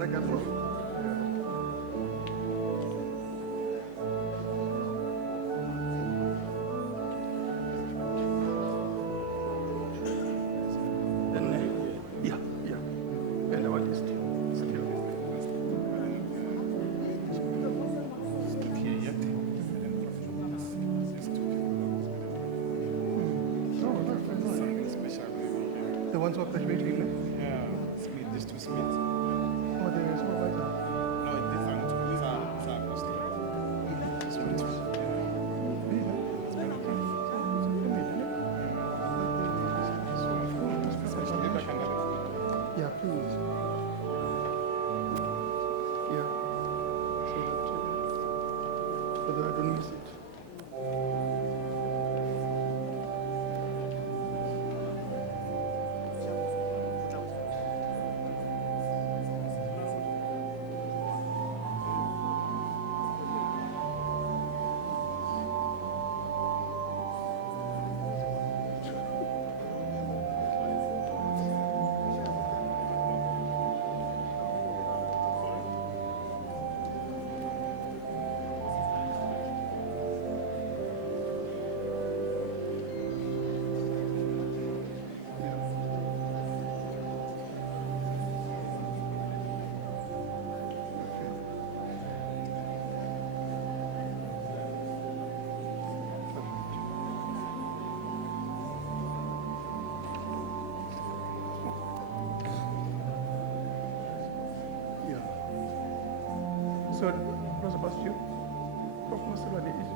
second row. Then, yeah. And our list. Still. Oh, that's very nice. The ones who are graduating, no? Yeah, Smith, these two Smiths. Oh, there is one like that. No, these are across the This one too. Yeah, please. Yeah. So that I don't miss it. Yeah. So, Rosa Bastio, como se vai dizer?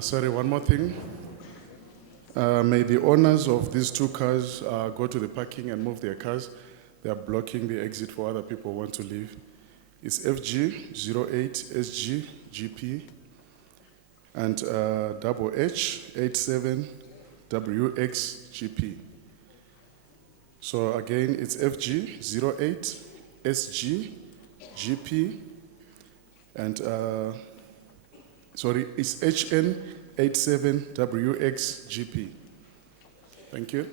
Sorry, one more thing. May the owners of these two cars go to the parking and move their cars. They are blocking the exit for other people who want to leave. It's FG08SGGP and double H87WXGP. So again, it's FG08SGGP and it's HN87WXGP. Thank you.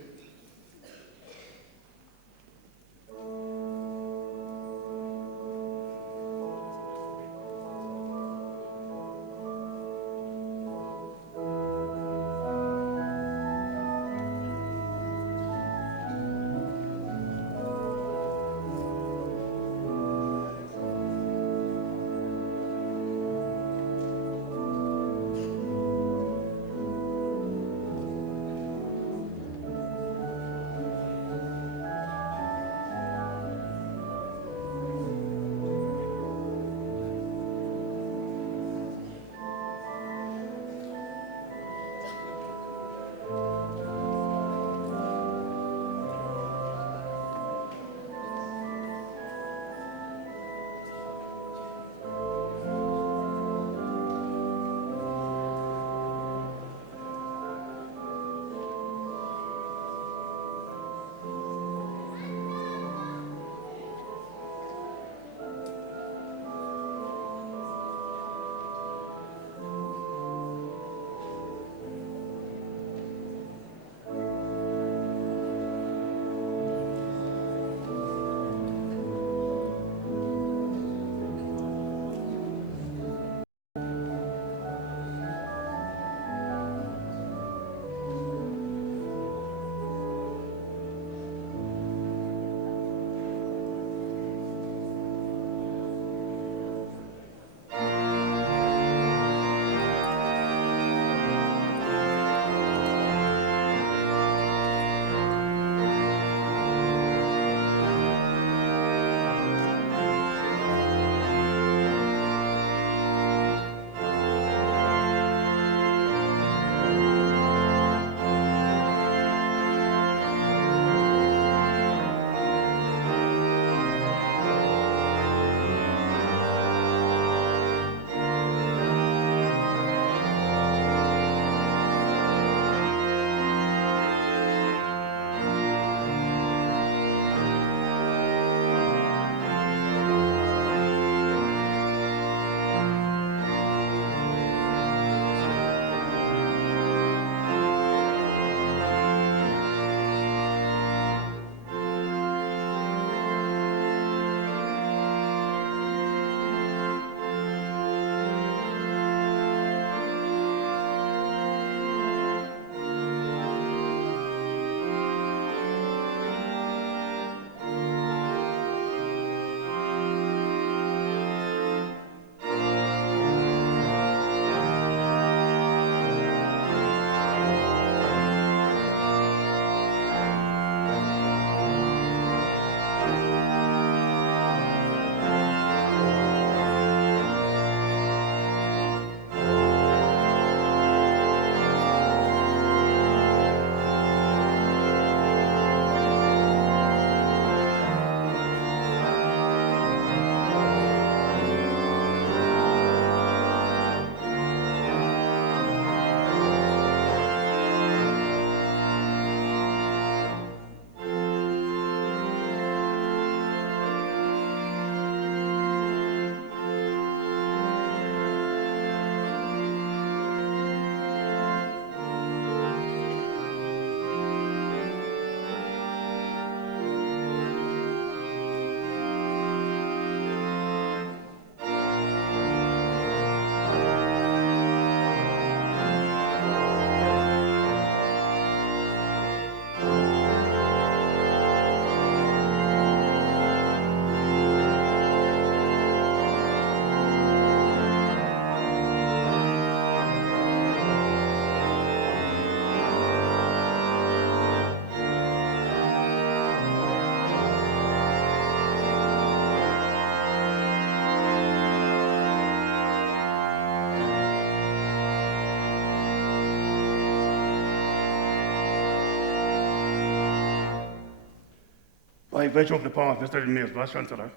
By virtue of the power vested in me as Vice Chancellor,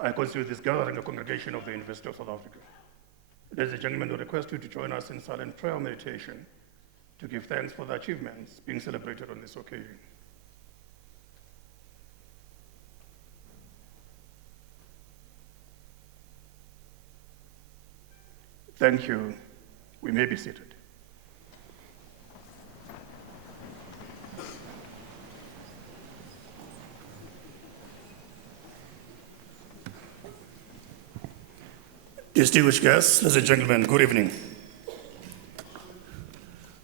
I constitute this gathering a congregation of the University of South Africa. Ladies and gentlemen, we request you to join us in silent prayer and meditation to give thanks for the achievements being celebrated on this occasion. Thank you. We may be seated. Distinguished guests, ladies and gentlemen, good evening.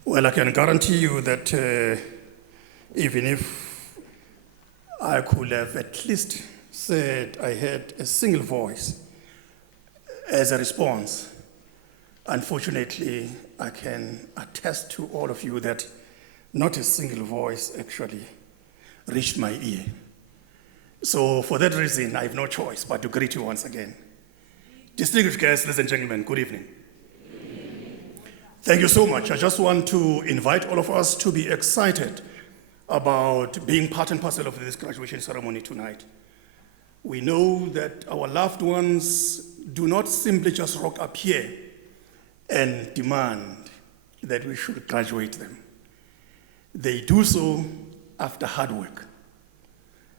Well, I can guarantee you that even if I could have at least said I had a single voice as a response, unfortunately, I can attest to all of you that not a single voice actually reached my ear. So for that reason, I have no choice but to greet you once again. Distinguished guests, ladies and gentlemen, good evening. Thank you so much. I just want to invite all of us to be excited about being part and parcel of this graduation ceremony tonight. We know that our loved ones do not simply just rock up here and demand that we should graduate them. They do so after hard work.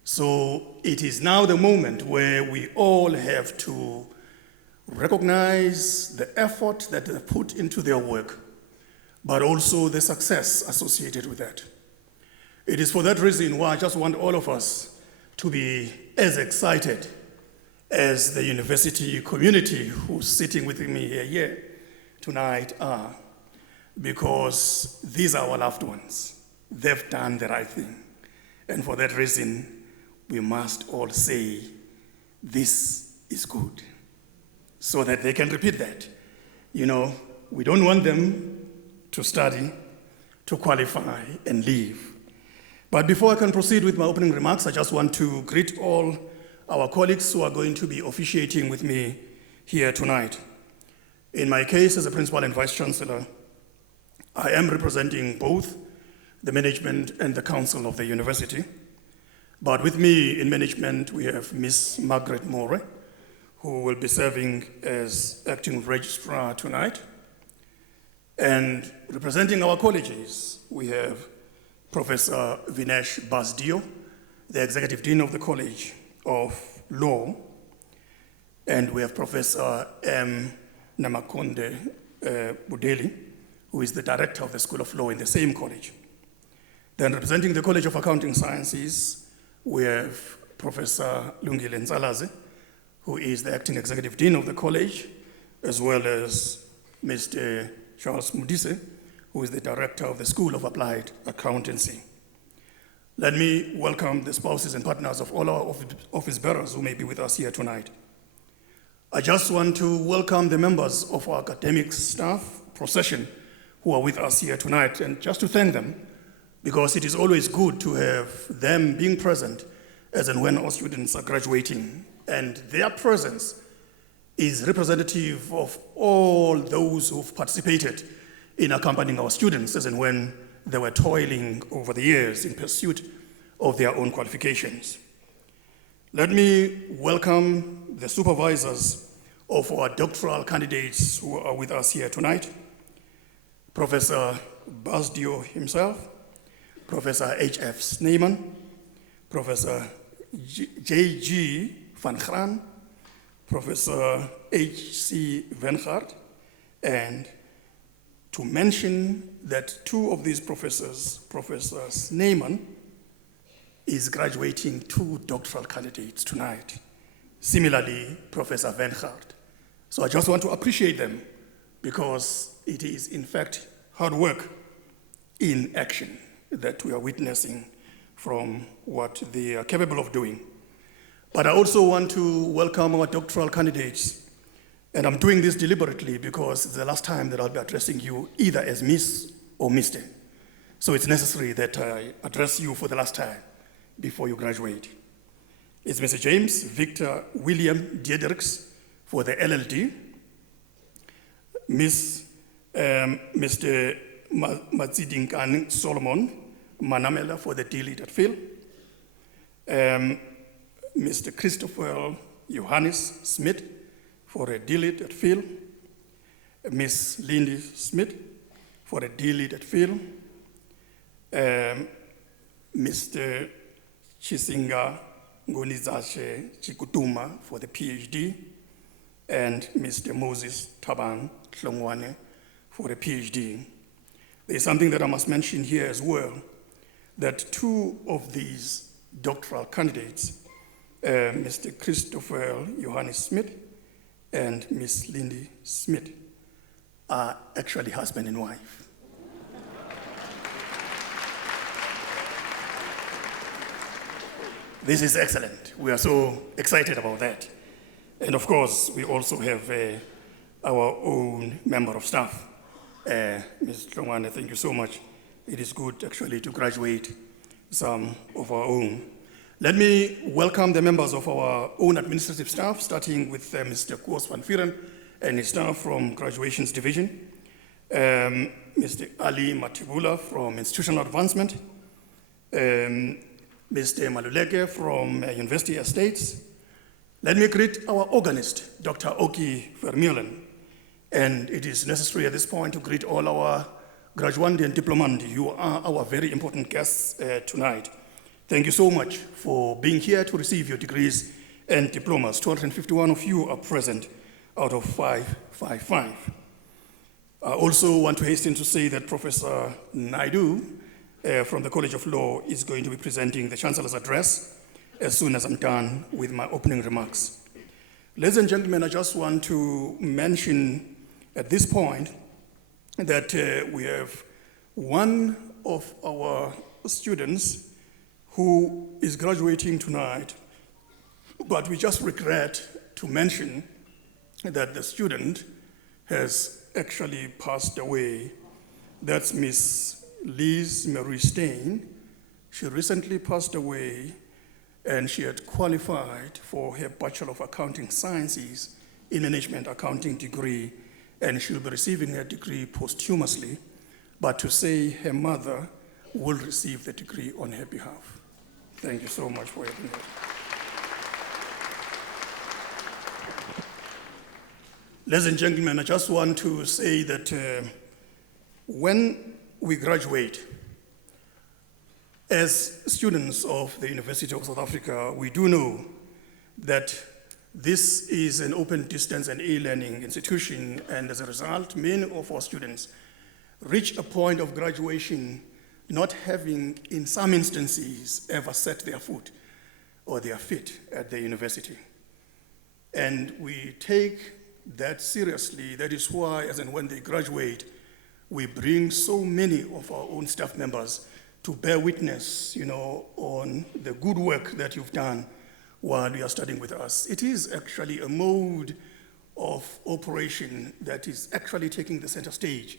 So it is now the moment where we all have to recognize the effort that they put into their work, but also the success associated with that. It is for that reason why I just want all of us to be as excited as the university community who's sitting with me here tonight are, because these are our loved ones. They've done the right thing. And for that reason, we must all say, this is good, so that they can repeat that. You know, we don't want them to study, to qualify, and leave. But before I can proceed with my opening remarks, I just want to greet all our colleagues who are going to be officiating with me here tonight. In my case as a Principal and Vice Chancellor, I am representing both the management and the council of the university. But with me in management, we have Ms. Margaret More, who will be serving as acting registrar tonight. And representing our colleges, we have Professor Vinesh Basdio, the Executive Dean of the College of Law, and we have Professor M. Namakonde Budeli, who is the Director of the School of Law in the same college. Then representing the College of Accounting Sciences, we have Professor Lungile Nzalaze, who is the Acting Executive Dean of the college, as well as Mr. Charles Mudise, who is the Director of the School of Applied Accountancy. Let me welcome the spouses and partners of all our office bearers who may be with us here tonight. I just want to welcome the members of our academic staff procession who are with us here tonight, and just to thank them, because it is always good to have them being present as and when our students are graduating. And their presence is representative of all those who've participated in accompanying our students as and when they were toiling over the years in pursuit of their own qualifications. Let me welcome the supervisors of our doctoral candidates who are with us here tonight. Professor Basdio himself, Professor H.F. Sneeman, Professor J.G. Van Graan, Professor H.C. Vengaard, and to mention that two of these professors, Professor Sneeman, is graduating 2 doctoral candidates tonight. Similarly, Professor Vengaard. So I just want to appreciate them, because it is, in fact, hard work in action that we are witnessing from what they are capable of doing. But I also want to welcome our doctoral candidates, and I'm doing this deliberately because it's the last time that I'll be addressing you either as Miss or Mr. So it's necessary that I address you for the last time before you graduate. It's Mr. James Victor William Diedericks for the LLD, Mr. Matsidinkani Solomon Manamela for the D.Litt. Mr. Christopher Johannes Smith for a D.Litt at Phil, Miss Lindy Smith for a D.Litt at Phil, Mr. Chisinga Ngonizashe Chikutuma for the PhD, and Mr. Moses Tabang Hlongwane for a PhD. There's something that I must mention here as well, that two of these doctoral candidates, Mr. Christopher Johannes Smith and Miss Lindy Smith, are actually husband and wife. This is excellent. We are so excited about that. And of course, we also have our own member of staff, Ms. Hlongwane, thank you so much. It is good actually to graduate some of our own. Let me welcome the members of our own administrative staff, starting with Mr. Koos van Vieren and his staff from Graduations Division, Mr. Ali Matibula from Institutional Advancement, Mr. Maluleke from University Estates. Let me greet our organist, Dr. Oki Vermeulen. And it is necessary at this point to greet all our graduandi and diplomandi. You are our very important guests tonight. Thank you so much for being here to receive your degrees and diplomas. 251 of you are present out of 555. I also want to hasten to say that Professor Naidu from the College of Law is going to be presenting the Chancellor's address as soon as I'm done with my opening remarks. Ladies and gentlemen, I just want to mention at this point that we have one of our students who is graduating tonight, but we just regret to mention that the student has actually passed away. That's Miss Liz Marie Stein. She recently passed away, and she had qualified for her Bachelor of Accounting Sciences in Management Accounting degree, and she'll be receiving her degree posthumously, but to say her mother will receive the degree on her behalf. Thank you so much for having me. Ladies and gentlemen, I just want to say that when we graduate, as students of the University of South Africa, we do know that this is an open distance and e-learning institution, and as a result, many of our students reach a point of graduation not having, in some instances, ever set their foot or their feet at the university. And we take that seriously. That is why, as and when they graduate, we bring so many of our own staff members to bear witness, on the good work that you've done while you are studying with us. It is actually a mode of operation that is actually taking the center stage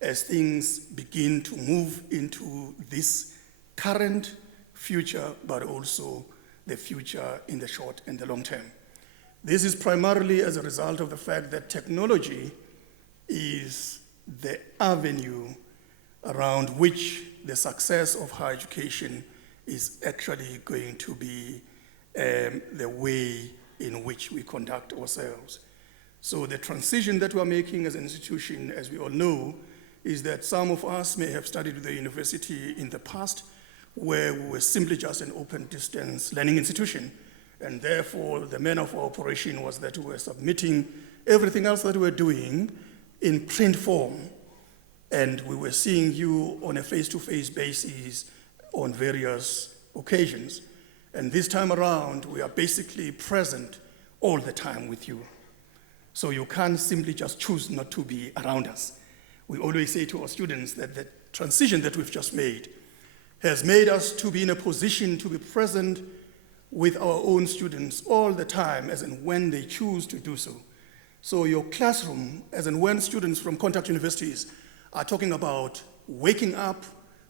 as things begin to move into this current future, but also the future in the short and the long term. This is primarily as a result of the fact that technology is the avenue around which the success of higher education is actually going to be the way in which we conduct ourselves. So the transition that we're making as an institution, as we all know, is that some of us may have studied at the university in the past where we were simply just an open distance learning institution. And therefore, the manner of our operation was that we were submitting everything else that we were doing in print form. And we were seeing you on a face-to-face basis on various occasions. And this time around, we are basically present all the time with you. So you can't simply just choose not to be around us. We always say to our students that the transition that we've just made has made us to be in a position to be present with our own students all the time, as and when they choose to do so. So your classroom, as and when students from contact universities are talking about waking up,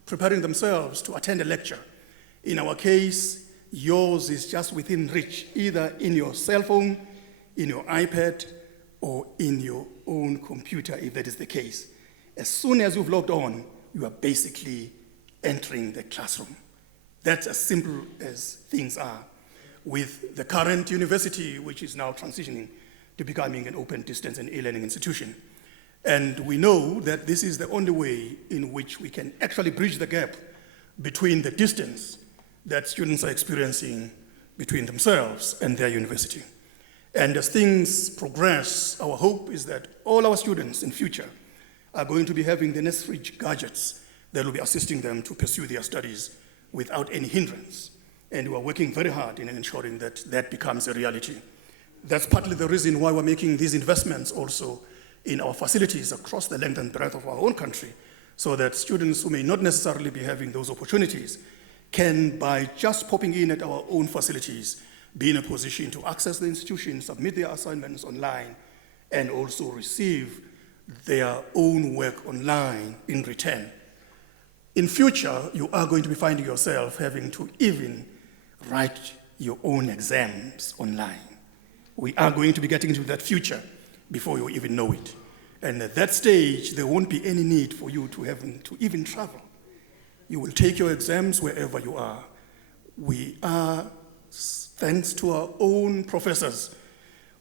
preparing themselves to attend a lecture. In our case, yours is just within reach, either in your cell phone, in your iPad, or in your own computer, if that is the case. As soon as you've logged on, you are basically entering the classroom. That's as simple as things are. With the current university, which is now transitioning to becoming an open distance and e-learning institution. And we know that this is the only way in which we can actually bridge the gap between the distance that students are experiencing between themselves and their university. And as things progress, our hope is that all our students in future are going to be having the necessary gadgets that will be assisting them to pursue their studies without any hindrance. And we are working very hard in ensuring that that becomes a reality. That's partly the reason why we're making these investments also in our facilities across the length and breadth of our own country, so that students who may not necessarily be having those opportunities can, by just popping in at our own facilities, be in a position to access the institution, submit their assignments online, and also receive their own work online in return. In future, you are going to be finding yourself having to even write your own exams online. We are going to be getting into that future before you even know it. And at that stage, there won't be any need for you to even travel. You will take your exams wherever you are. We are, thanks to our own professors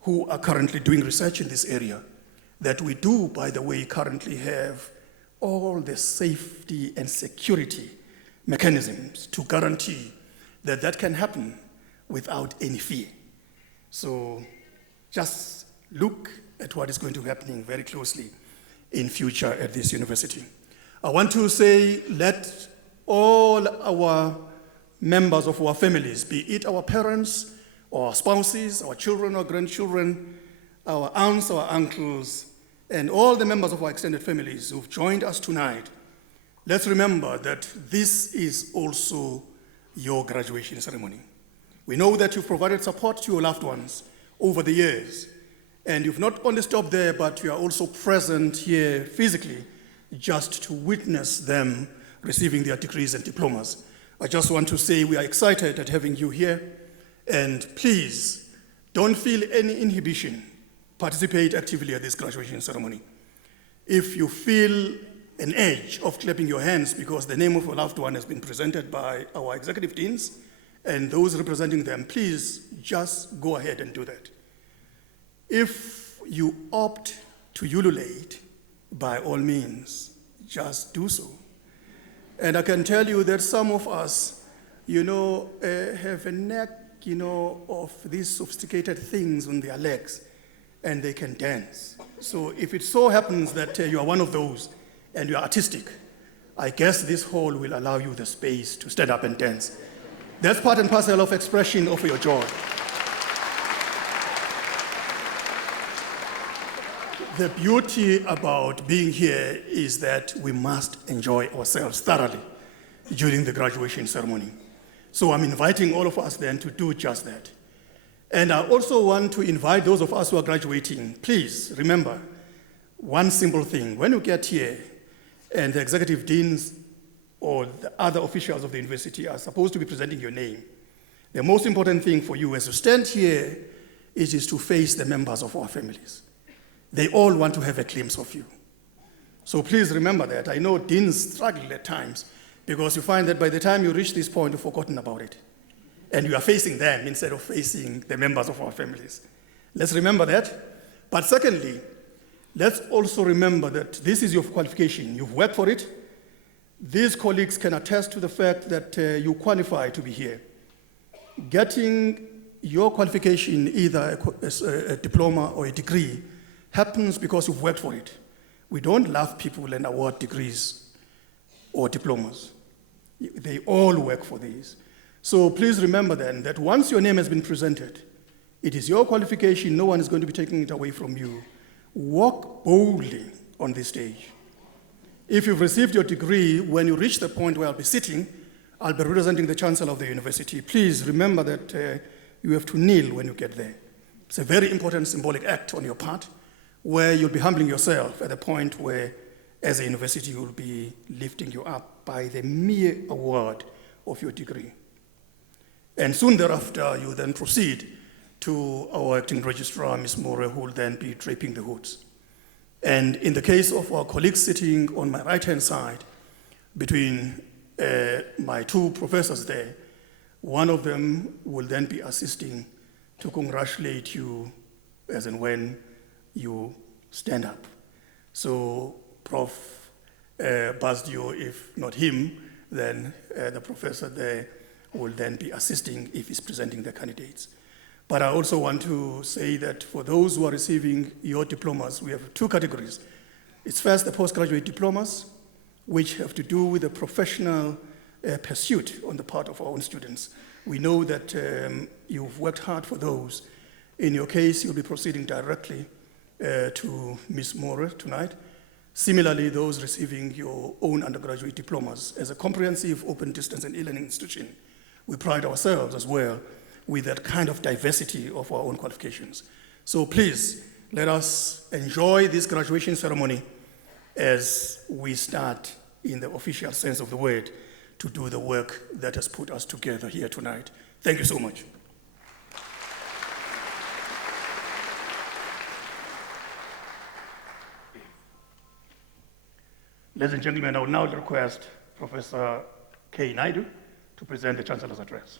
who are currently doing research in this area, that we do, by the way, currently have all the safety and security mechanisms to guarantee that that can happen without any fear. So just look at what is going to be happening very closely in future at this university. I want to say, let all our members of our families, be it our parents, or our spouses, our children or grandchildren, our aunts, our uncles, and all the members of our extended families who've joined us tonight, let's remember that this is also your graduation ceremony. We know that you've provided support to your loved ones over the years, and you've not only stopped there, but you are also present here physically just to witness them receiving their degrees and diplomas. I just want to say we are excited at having you here, and please don't feel any inhibition. Participate actively at this graduation ceremony. If you feel an edge of clapping your hands because the name of a loved one has been presented by our executive deans and those representing them, please just go ahead and do that. If you opt to ululate, by all means, just do so. And I can tell you that some of us, have a knack, of these sophisticated things on their legs, and they can dance. So if it so happens that you are one of those and you are artistic, I guess this hall will allow you the space to stand up and dance. That's part and parcel of expression of your joy. The beauty about being here is that we must enjoy ourselves thoroughly during the graduation ceremony. So I'm inviting all of us then to do just that. And I also want to invite those of us who are graduating, please remember one simple thing. When you get here and the executive deans or the other officials of the university are supposed to be presenting your name, the most important thing for you as you stand here is to face the members of our families. They all want to have a glimpse of you. So please remember that. I know deans struggle at times because you find that by the time you reach this point, you've forgotten about it. And you are facing them instead of facing the members of our families. Let's remember that. But secondly, let's also remember that this is your qualification. You've worked for it. These colleagues can attest to the fact that you qualify to be here. Getting your qualification, either a diploma or a degree, happens because you've worked for it. We don't love people and award degrees or diplomas. They all work for these. So please remember then that once your name has been presented, it is your qualification, no one is going to be taking it away from you. Walk boldly on this stage. If you've received your degree, when you reach the point where I'll be sitting, I'll be representing the Chancellor of the university. Please remember that you have to kneel when you get there. It's a very important symbolic act on your part, where you'll be humbling yourself at the point where, as a university, you'll be lifting you up by the mere award of your degree. And soon thereafter, you then proceed to our acting registrar, Ms. Moore, who will then be draping the hoods. And in the case of our colleagues sitting on my right-hand side, between my two professors there, one of them will then be assisting to congratulate you as and when you stand up. So Prof. Basdio, if not him, then the professor there will then be assisting if he's presenting the candidates. But I also want to say that for those who are receiving your diplomas, we have two categories. It's first the postgraduate diplomas, which have to do with the professional pursuit on the part of our own students. We know that you've worked hard for those. In your case, you'll be proceeding directly to Ms. Moore tonight. Similarly, those receiving your own undergraduate diplomas. As a comprehensive open distance and e-learning institution, we pride ourselves as well with that kind of diversity of our own qualifications. So please, let us enjoy this graduation ceremony as we start, in the official sense of the word, to do the work that has put us together here tonight. Thank you so much. Ladies and gentlemen, I will now request Professor K. Naidu to present the Chancellor's address.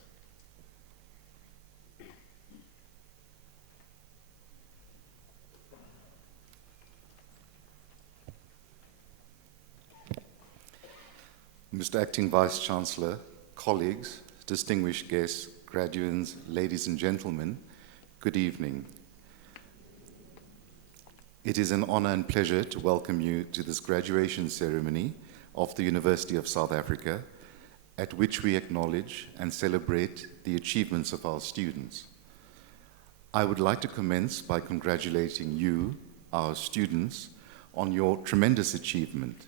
Mr. Acting Vice-Chancellor, colleagues, distinguished guests, graduates, ladies and gentlemen, good evening. It is an honor and pleasure to welcome you to this graduation ceremony of the University of South Africa, at which we acknowledge and celebrate the achievements of our students. I would like to commence by congratulating you, our students, on your tremendous achievement.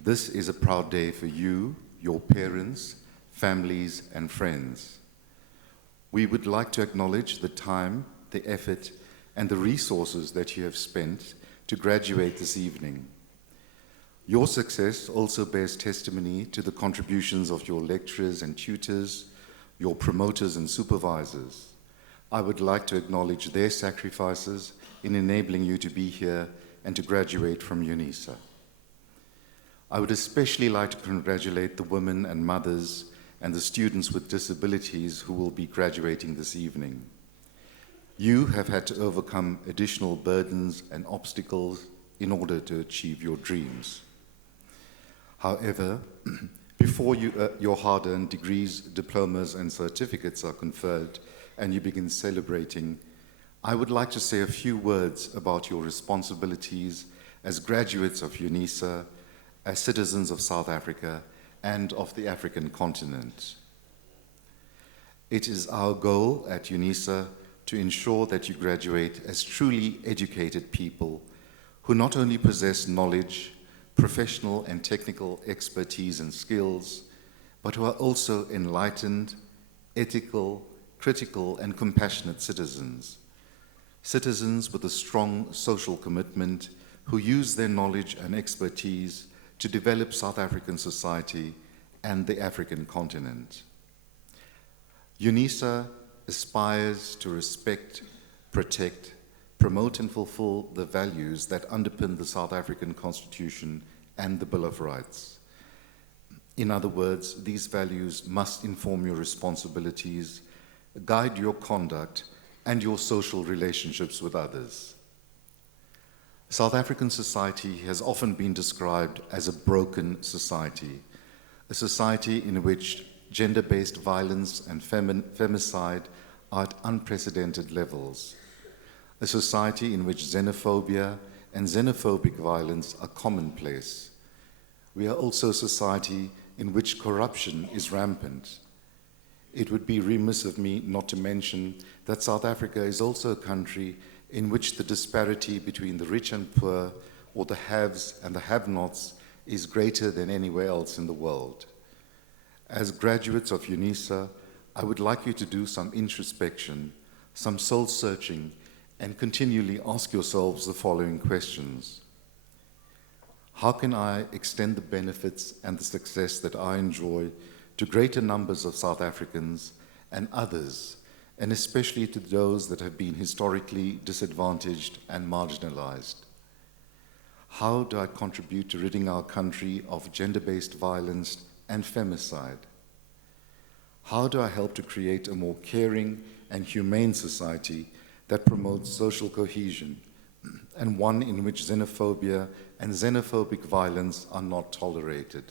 This is a proud day for you, your parents, families, and friends. We would like to acknowledge the time, the effort, and the resources that you have spent to graduate this evening. Your success also bears testimony to the contributions of your lecturers and tutors, your promoters and supervisors. I would like to acknowledge their sacrifices in enabling you to be here and to graduate from Unisa. I would especially like to congratulate the women and mothers and the students with disabilities who will be graduating this evening. You have had to overcome additional burdens and obstacles in order to achieve your dreams. However, before your hard-earned degrees, diplomas, and certificates are conferred and you begin celebrating, I would like to say a few words about your responsibilities as graduates of Unisa, as citizens of South Africa and of the African continent. It is our goal at Unisa to ensure that you graduate as truly educated people who not only possess knowledge, professional and technical expertise and skills, but who are also enlightened, ethical, critical, and compassionate citizens. Citizens with a strong social commitment who use their knowledge and expertise to develop South African society and the African continent. Unisa aspires to respect, protect, promote and fulfill the values that underpin the South African Constitution and the Bill of Rights. In other words, these values must inform your responsibilities, guide your conduct, and your social relationships with others. South African society has often been described as a broken society, a society in which gender-based violence and femicide are at unprecedented levels, a society in which xenophobia and xenophobic violence are commonplace. We are also a society in which corruption is rampant. It would be remiss of me not to mention that South Africa is also a country in which the disparity between the rich and poor, or the haves and the have-nots, is greater than anywhere else in the world. As graduates of Unisa, I would like you to do some introspection, some soul-searching, and continually ask yourselves the following questions. How can I extend the benefits and the success that I enjoy to greater numbers of South Africans and others, and especially to those that have been historically disadvantaged and marginalized? How do I contribute to ridding our country of gender-based violence and femicide? How do I help to create a more caring and humane society that promotes social cohesion, and one in which xenophobia and xenophobic violence are not tolerated?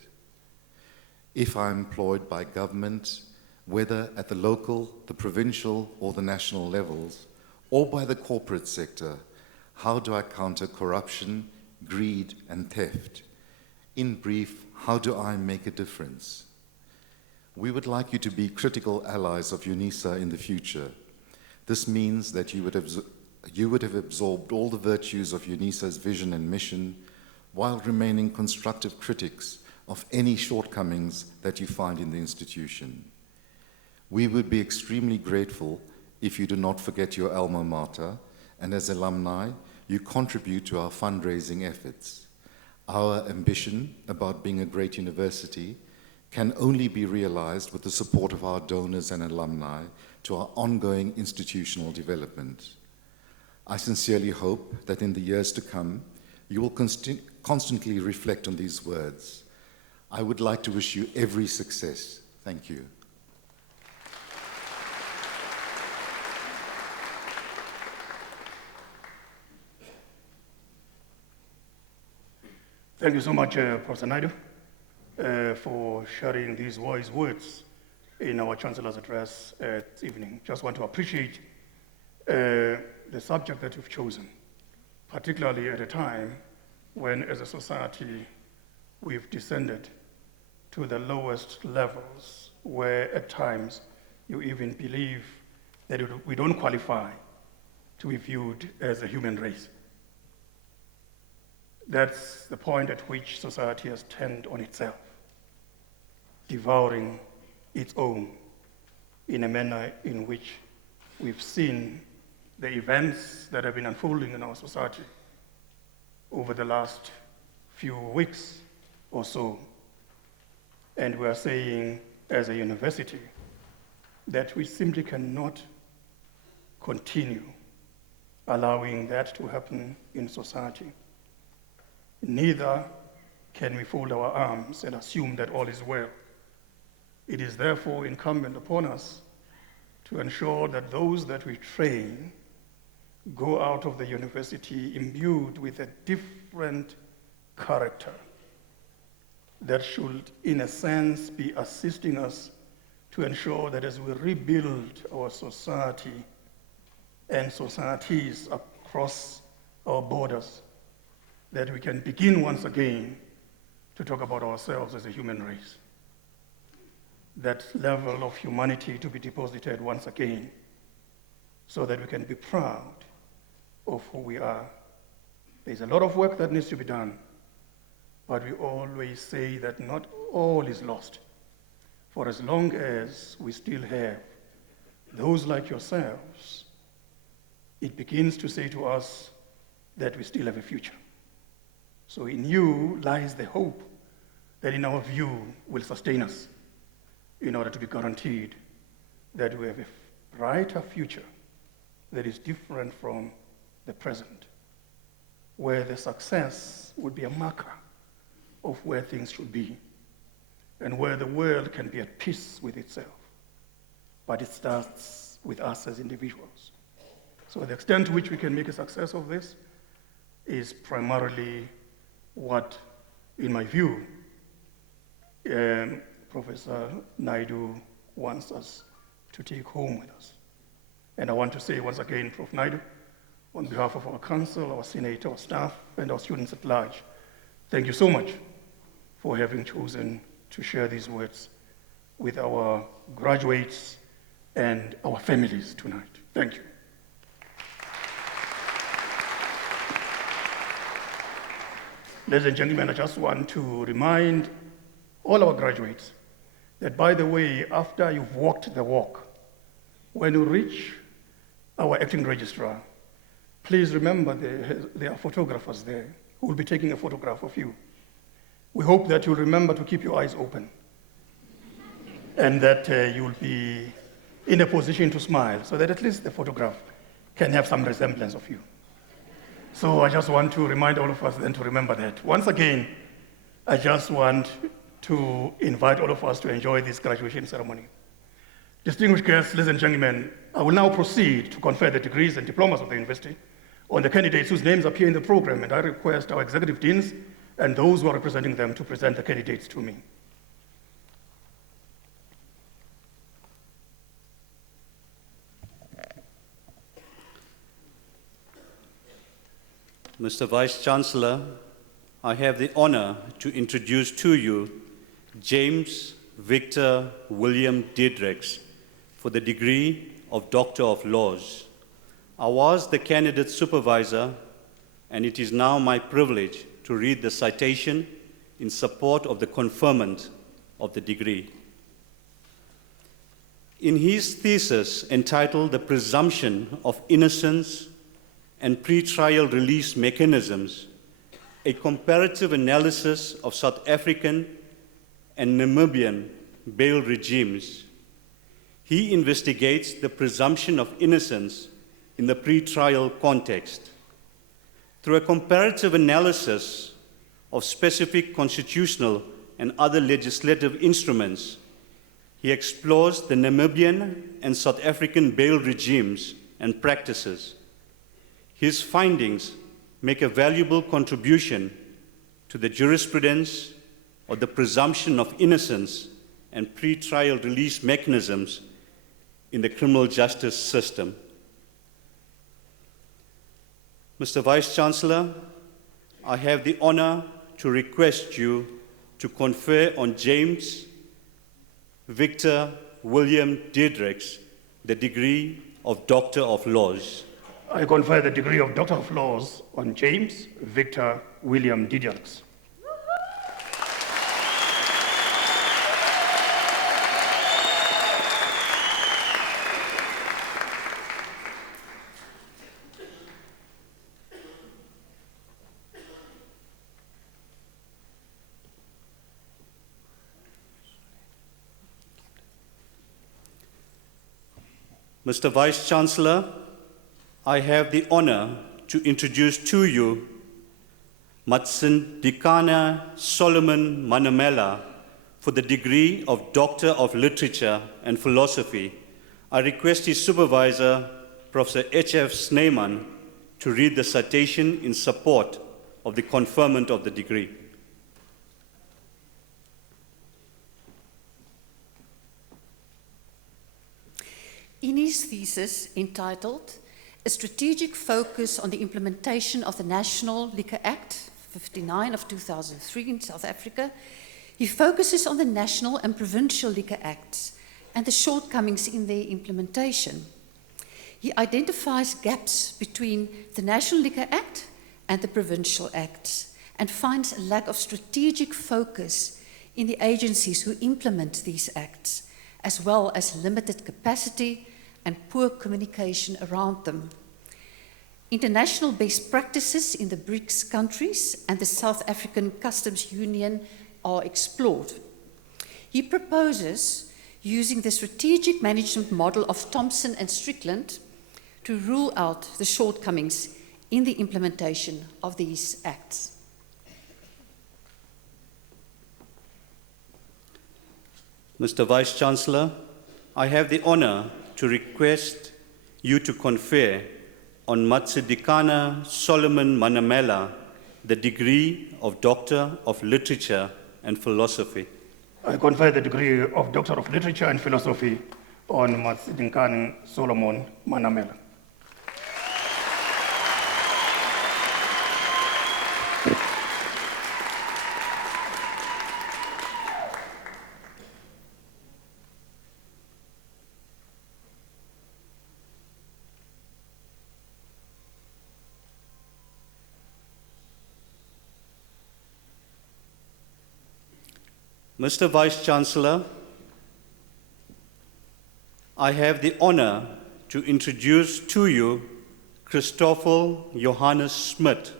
If I am employed by government, whether at the local, the provincial, or the national levels, or by the corporate sector, how do I counter corruption, greed, and theft? In brief, how do I make a difference? We would like you to be critical allies of Unisa in the future. This means that you would have absorbed all the virtues of Unisa's vision and mission while remaining constructive critics of any shortcomings that you find in the institution. We would be extremely grateful if you do not forget your alma mater, and as alumni, you contribute to our fundraising efforts. Our ambition about being a great university can only be realized with the support of our donors and alumni to our ongoing institutional development. I sincerely hope that in the years to come, you will constantly reflect on these words. I would like to wish you every success. Thank you. Thank you so much, Professor Naidu, for sharing these wise words in our Chancellor's address this evening. Just want to appreciate the subject that you've chosen, particularly at a time when, as a society, we've descended to the lowest levels, where at times you even believe that we don't qualify to be viewed as a human race. That's the point at which society has turned on itself, devouring its own in a manner in which we've seen the events that have been unfolding in our society over the last few weeks or so. And we are saying, as a university, that we simply cannot continue allowing that to happen in society. Neither can we fold our arms and assume that all is well. It is therefore incumbent upon us to ensure that those that we train go out of the university imbued with a different character that should, in a sense, be assisting us to ensure that as we rebuild our society and societies across our borders, that we can begin once again to talk about ourselves as a human race. That level of humanity to be deposited once again, so that we can be proud of who we are. There's a lot of work that needs to be done, but we always say that not all is lost. For as long as we still have those like yourselves, it begins to say to us that we still have a future. So in you lies the hope that in our view will sustain us in order to be guaranteed that we have a brighter future that is different from the present, where the success would be a marker of where things should be and where the world can be at peace with itself. But it starts with us as individuals. So the extent to which we can make a success of this is primarily what, in my view, Professor Naidu wants us to take home with us. And I want to say once again, Prof. Naidu, on behalf of our council, our senate, our staff, and our students at large, thank you so much for having chosen to share these words with our graduates and our families tonight. Thank you. Ladies and gentlemen, I just want to remind all our graduates that, by the way, after you've walked the walk, when you reach our acting registrar, please remember there are photographers there who will be taking a photograph of you. We hope that you'll remember to keep your eyes open and that you'll be in a position to smile so that at least the photograph can have some resemblance of you. So I just want to remind all of us then to remember that. Once again, I just want to invite all of us to enjoy this graduation ceremony. Distinguished guests, ladies and gentlemen, I will now proceed to confer the degrees and diplomas of the university on the candidates whose names appear in the program, and I request our executive deans and those who are representing them to present the candidates to me. Mr. Vice-Chancellor, I have the honor to introduce to you James Victor William Diedrichs for the degree of Doctor of Laws. I was the candidate supervisor, and it is now my privilege to read the citation in support of the conferment of the degree. In his thesis entitled The Presumption of Innocence and Pre-Trial Release Mechanisms, a comparative analysis of South African and Namibian bail regimes, he investigates the presumption of innocence in the pre-trial context. Through a comparative analysis of specific constitutional and other legislative instruments, he explores the Namibian and South African bail regimes and practices. His findings make a valuable contribution to the jurisprudence of the presumption of innocence and pre-trial release mechanisms in the criminal justice system. Mr. Vice-Chancellor, I have the honor to request you to confer on James Victor William Diedrichs the degree of Doctor of Laws. I confer the degree of Doctor of Laws on James Victor William Diedrichs. Mr. Vice-Chancellor, I have the honor to introduce to you Matsindikana Solomon Manamela for the degree of Doctor of Literature and Philosophy. I request his supervisor, Professor H.F. Snyman, to read the citation in support of the conferment of the degree. In his thesis entitled A Strategic Focus on the Implementation of the National Liquor Act 59 of 2003 in South Africa, he focuses on the national and provincial liquor acts and the shortcomings in their implementation. He identifies gaps between the National Liquor Act and the provincial acts and finds a lack of strategic focus in the agencies who implement these acts, as well as limited capacity and poor communication around them. International best practices in the BRICS countries and the South African Customs Union are explored. He proposes using the strategic management model of Thompson and Strickland to rule out the shortcomings in the implementation of these acts. Mr. Vice-Chancellor, I have the honor to request you to confer on Matsindikana Solomon Manamela the degree of Doctor of Literature and Philosophy. I confer the degree of Doctor of Literature and Philosophy on Matsindikana Solomon Manamela. Mr. Vice-Chancellor, I have the honor to introduce to you Christoffel Johannes Smit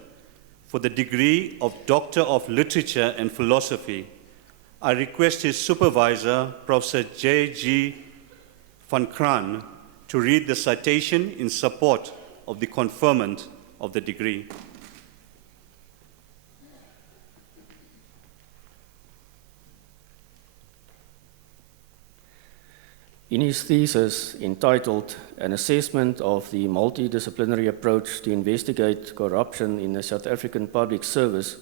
for the degree of Doctor of Literature and Philosophy. I request his supervisor, Professor J.G. van Kraan, to read the citation in support of the conferment of the degree. In his thesis entitled An Assessment of the Multidisciplinary Approach to Investigate Corruption in the South African Public Service,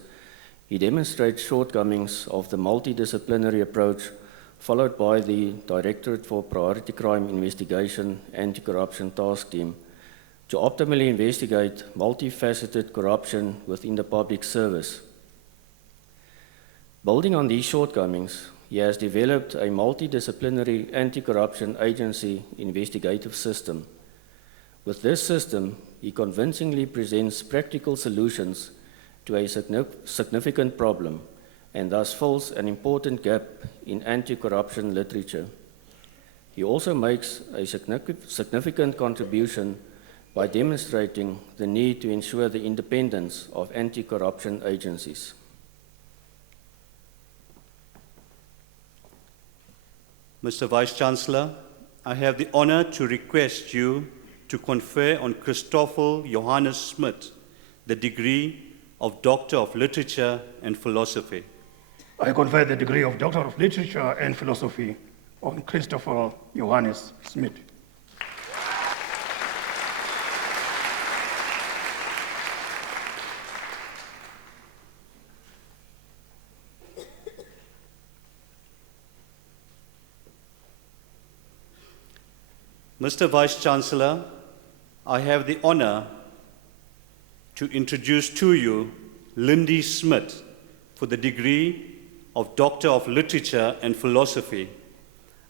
he demonstrates shortcomings of the multidisciplinary approach followed by the Directorate for Priority Crime Investigation Anti-Corruption Task Team to optimally investigate multifaceted corruption within the public service. Building on these shortcomings, he has developed a multidisciplinary anti-corruption agency investigative system. With this system, he convincingly presents practical solutions to a significant problem and thus fills an important gap in anti-corruption literature. He also makes a significant contribution by demonstrating the need to ensure the independence of anti-corruption agencies. Mr. Vice-Chancellor, I have the honor to request you to confer on Christoffel Johannes Smit the degree of Doctor of Literature and Philosophy. I confer the degree of Doctor of Literature and Philosophy on Christoffel Johannes Smit. Mr. Vice-Chancellor, I have the honor to introduce to you Lindy Smit for the degree of Doctor of Literature and Philosophy.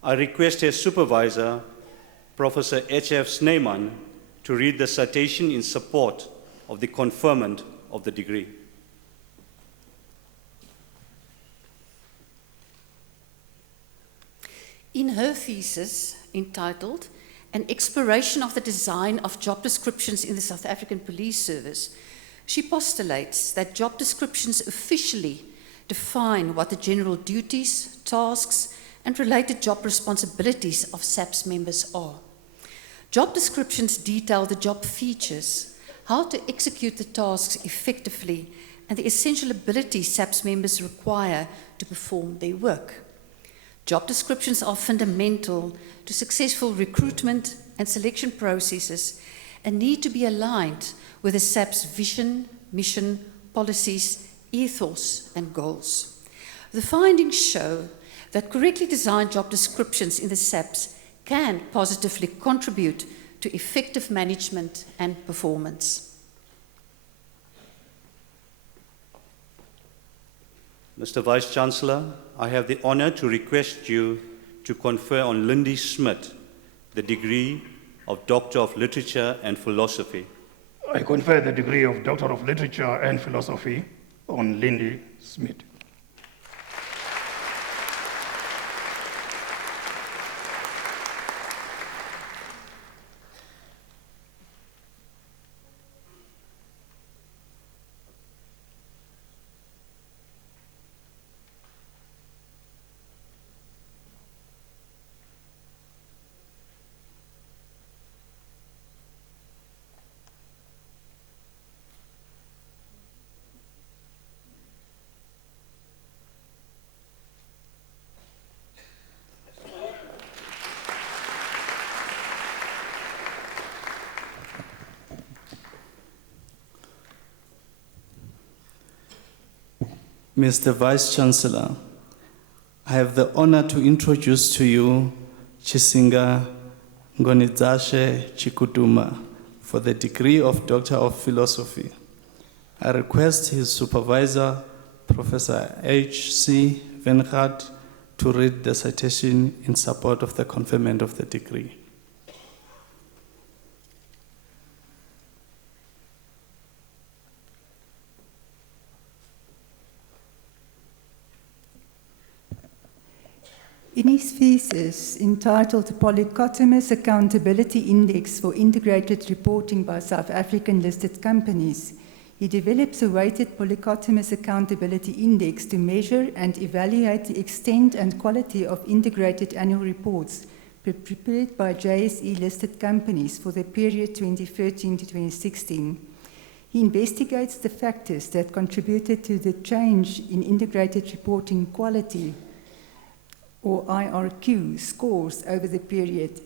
I request her supervisor, Professor H.F. Snyman, to read the citation in support of the conferment of the degree. In her thesis entitled An Exploration of the Design of Job Descriptions in the South African Police Service, she postulates that job descriptions officially define what the general duties, tasks, and related job responsibilities of SAPS members are. Job descriptions detail the job features, how to execute the tasks effectively, and the essential abilities SAPS members require to perform their work. Job descriptions are fundamental to successful recruitment and selection processes and need to be aligned with the SAP's vision, mission, policies, ethos, and goals. The findings show that correctly designed job descriptions in the SAPs can positively contribute to effective management and performance. Mr. Vice-Chancellor, I have the honor to request you to confer on Lindy Smit the degree of Doctor of Literature and Philosophy. I confer the degree of Doctor of Literature and Philosophy on Lindy Smit. Mr. Vice-Chancellor, I have the honor to introduce to you Chisinga Ngonidzashe Chikuduma for the degree of Doctor of Philosophy. I request his supervisor, Professor H.C. Vengat, to read the citation in support of the conferment of the degree. In his thesis entitled Polycotomous Accountability Index for Integrated Reporting by South African Listed Companies, he develops a weighted polycotomous accountability index to measure and evaluate the extent and quality of integrated annual reports prepared by JSE listed companies for the period 2013 to 2016. He investigates the factors that contributed to the change in integrated reporting quality or IRQ, scores over the period.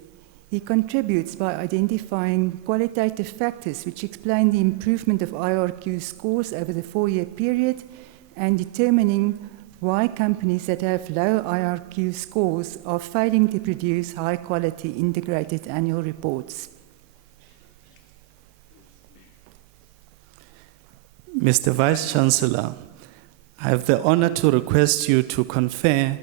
He contributes by identifying qualitative factors which explain the improvement of IRQ scores over the 4-year period and determining why companies that have low IRQ scores are failing to produce high-quality integrated annual reports. Mr. Vice-Chancellor, I have the honor to request you to confer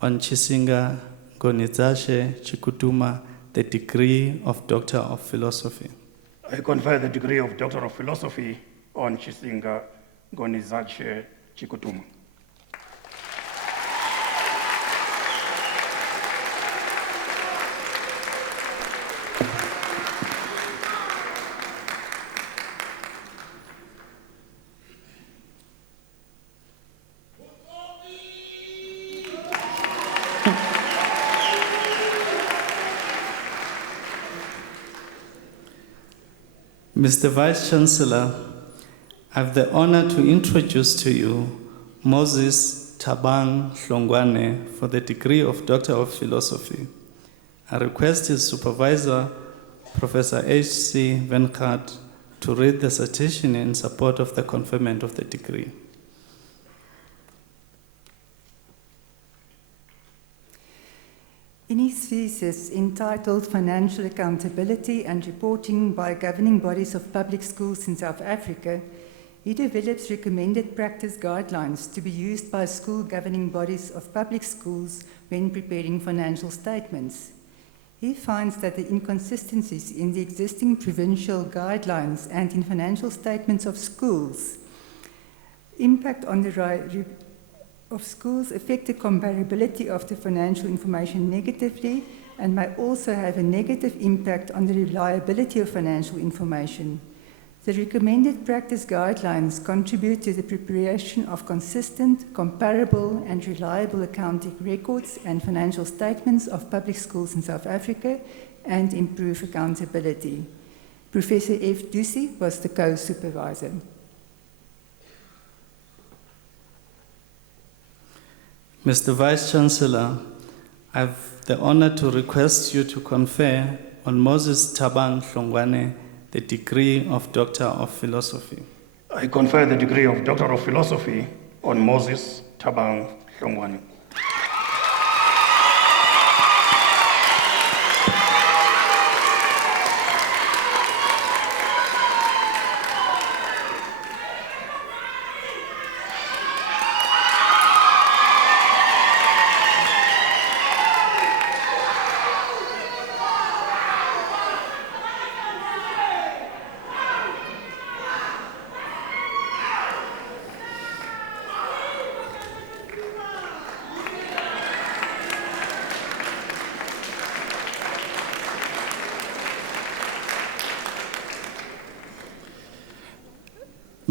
on Chisinga Ngonizashe Chikutuma the degree of Doctor of Philosophy. I confer the degree of Doctor of Philosophy on Chisinga Ngonizashe Chikutuma. Mr. Vice-Chancellor, I have the honor to introduce to you Moses Tabang Hlongwane for the degree of Doctor of Philosophy. I request his supervisor, Professor H.C. Venkat, to read the citation in support of the conferment of the degree. In his thesis entitled Financial Accountability and Reporting by Governing Bodies of Public Schools in South Africa, he develops recommended practice guidelines to be used by school governing bodies of public schools when preparing financial statements. He finds that the inconsistencies in the existing provincial guidelines and in financial statements of schools impact on the of schools affect the comparability of the financial information negatively and may also have a negative impact on the reliability of financial information. The recommended practice guidelines contribute to the preparation of consistent, comparable and reliable accounting records and financial statements of public schools in South Africa and improve accountability. Professor F. Ducey was the co-supervisor. Mr. Vice-Chancellor, I have the honor to request you to confer on Moses Tabang Hlongwane the degree of Doctor of Philosophy. I confer the degree of Doctor of Philosophy on Moses Tabang Hlongwane.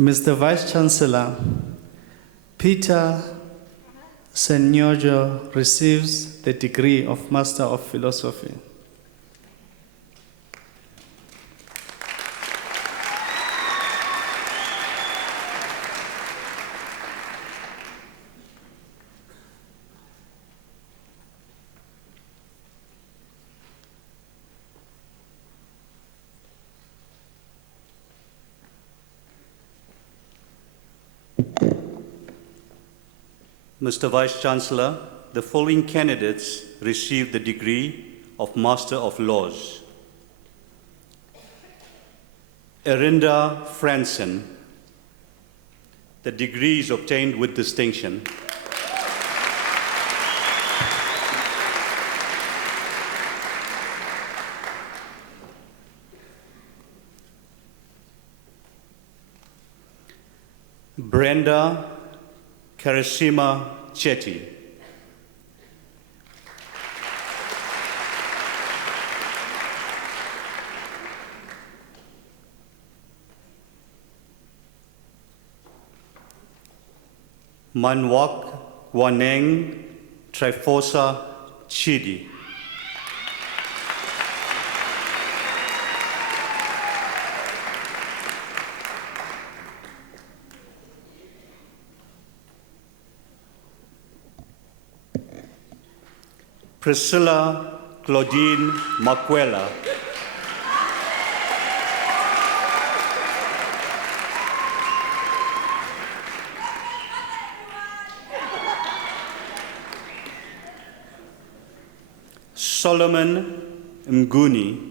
Mr. Vice-Chancellor, Peter Senyojo receives the degree of Master of Philosophy. Mr. Vice-Chancellor, the following candidates received the degree of Master of Laws. Erinda Franson. The degree is obtained with distinction. Brenda Karashima Chetty. Manwak Waneng Trifosa Chidi. Priscilla Claudine Makwela. Solomon Mguni.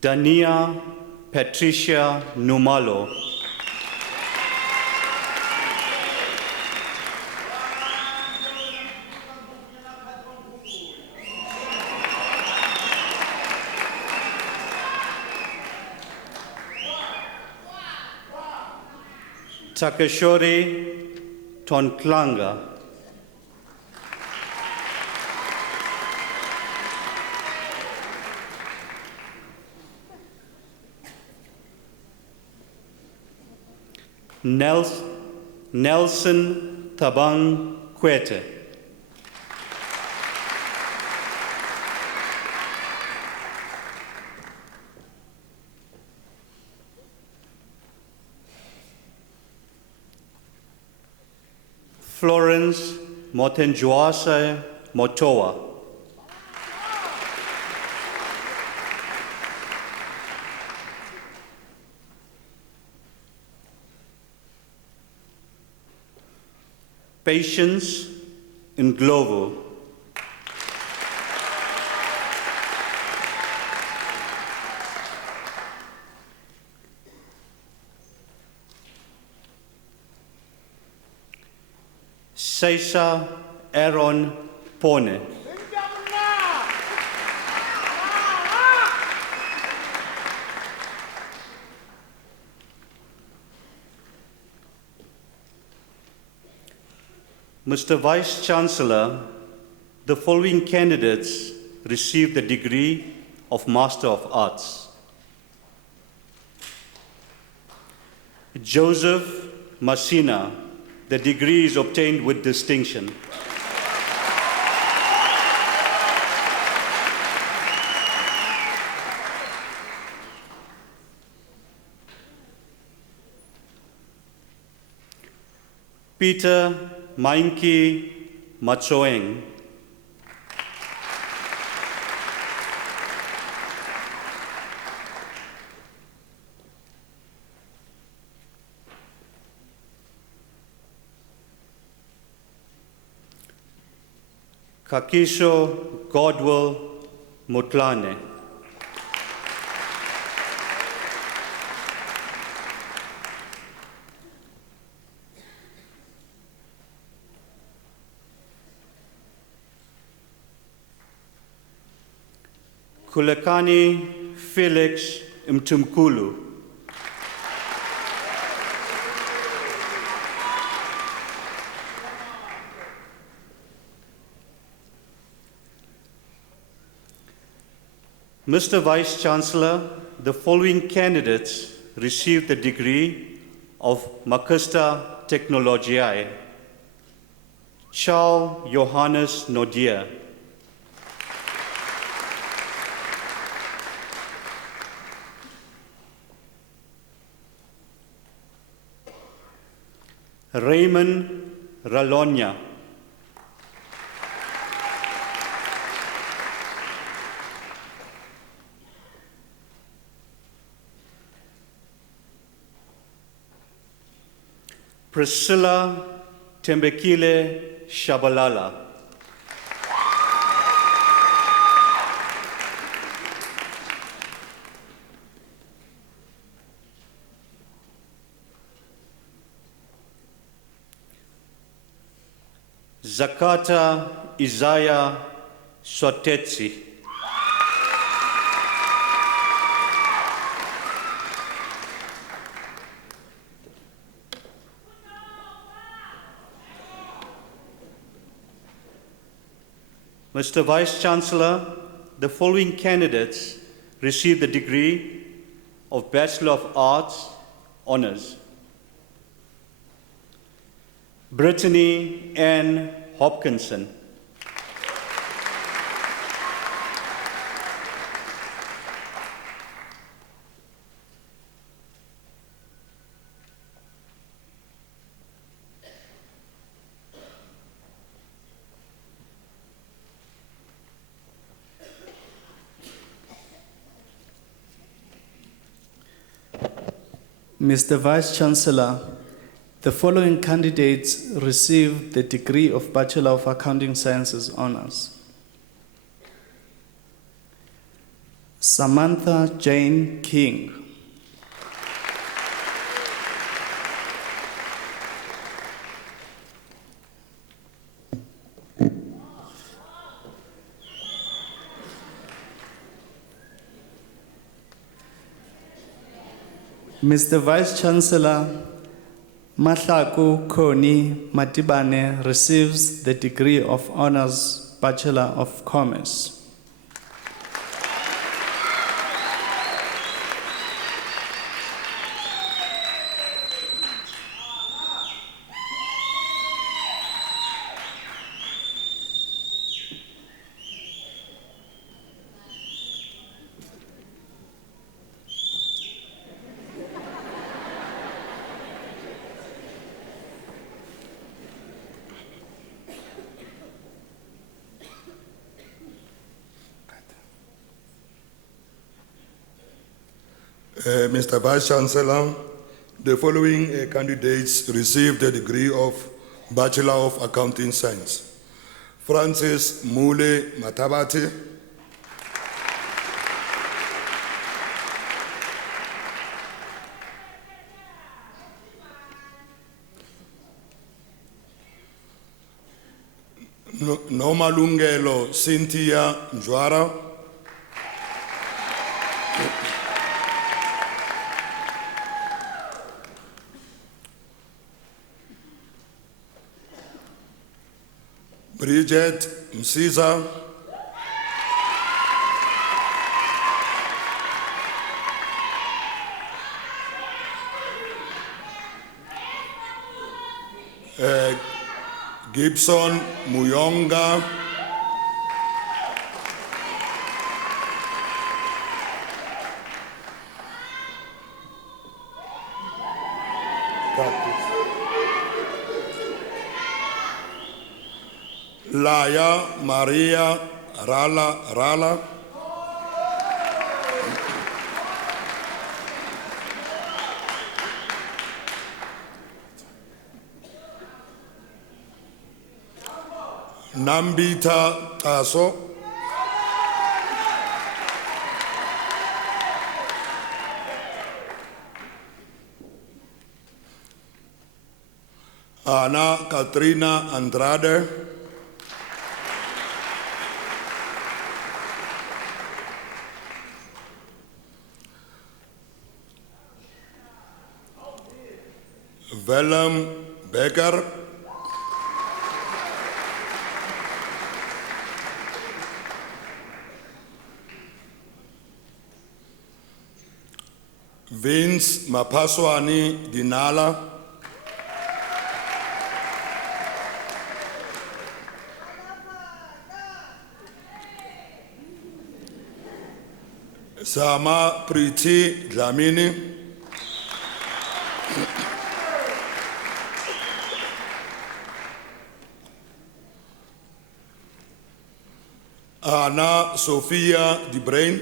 Dania Patricia Numalo. Takashori Tonklanga. Nelson Tabang Kwete. Florence Motenjuase Motoa. Patience Nglovo. Seisa Aaron Pone. Mr. Vice Chancellor, the following candidates received the degree of Master of Arts. Joseph Masina, the degree is obtained with distinction. Peter Mainki Machoeng. Kakisho Godwill Mutlane. Kulekani Felix Mtumkulu. Mr. Vice Chancellor, the following candidates received the degree of Magister Technologiae. Charles Johannes Nodia. Raymond Ralonia. Priscilla Tembekile Shabalala. Zakata Isaiah Sotetsi. Mr. Vice Chancellor, the following candidates received the degree of Bachelor of Arts Honours. Brittany Ann Hopkinson. Mr. Vice-Chancellor, the following candidates received the degree of Bachelor of Accounting Sciences Honours. Samantha Jane King. Mr. Vice-Chancellor, Mahlaku Koni Matibane receives the degree of Honours Bachelor of Commerce. Mr. Vice-Chancellor, the following candidates received the degree of Bachelor of Accounting Science. Francis Mule Matabati, Nomalungelo Cynthia Njwara, Bridget Msiza, Gibson Muyonga, Laya Maria Rala, Nambita Taso, Ana Katrina Andrade, Willem Becker, Vince Mapaswani Dinala, Sama Priti Dlamini, Ana Sofia De Bruin,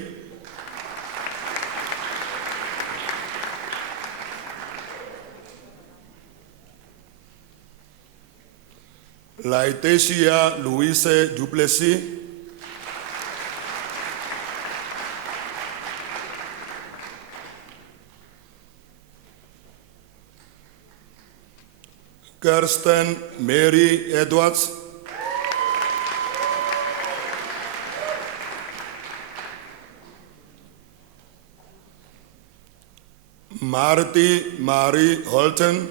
Laetitia Louise Duplessis, Kirsten Mary Edwards, Marty Marie Holton,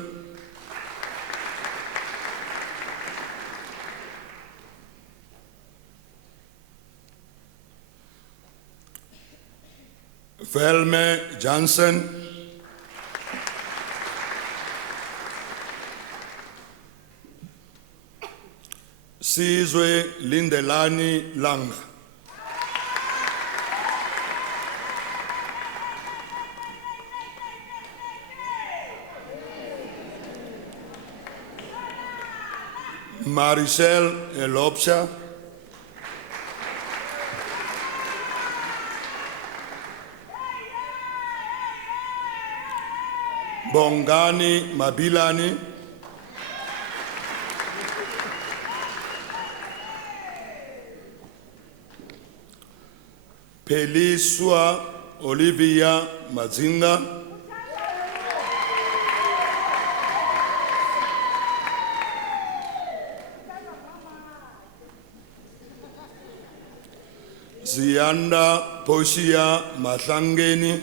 Velme Johnson, Sizwe Lindelani Langa, Maricel Elopsha, Bongani Mabilani, Peliswa Olivia Mazinga, Zianda Poshia Mahlangeni,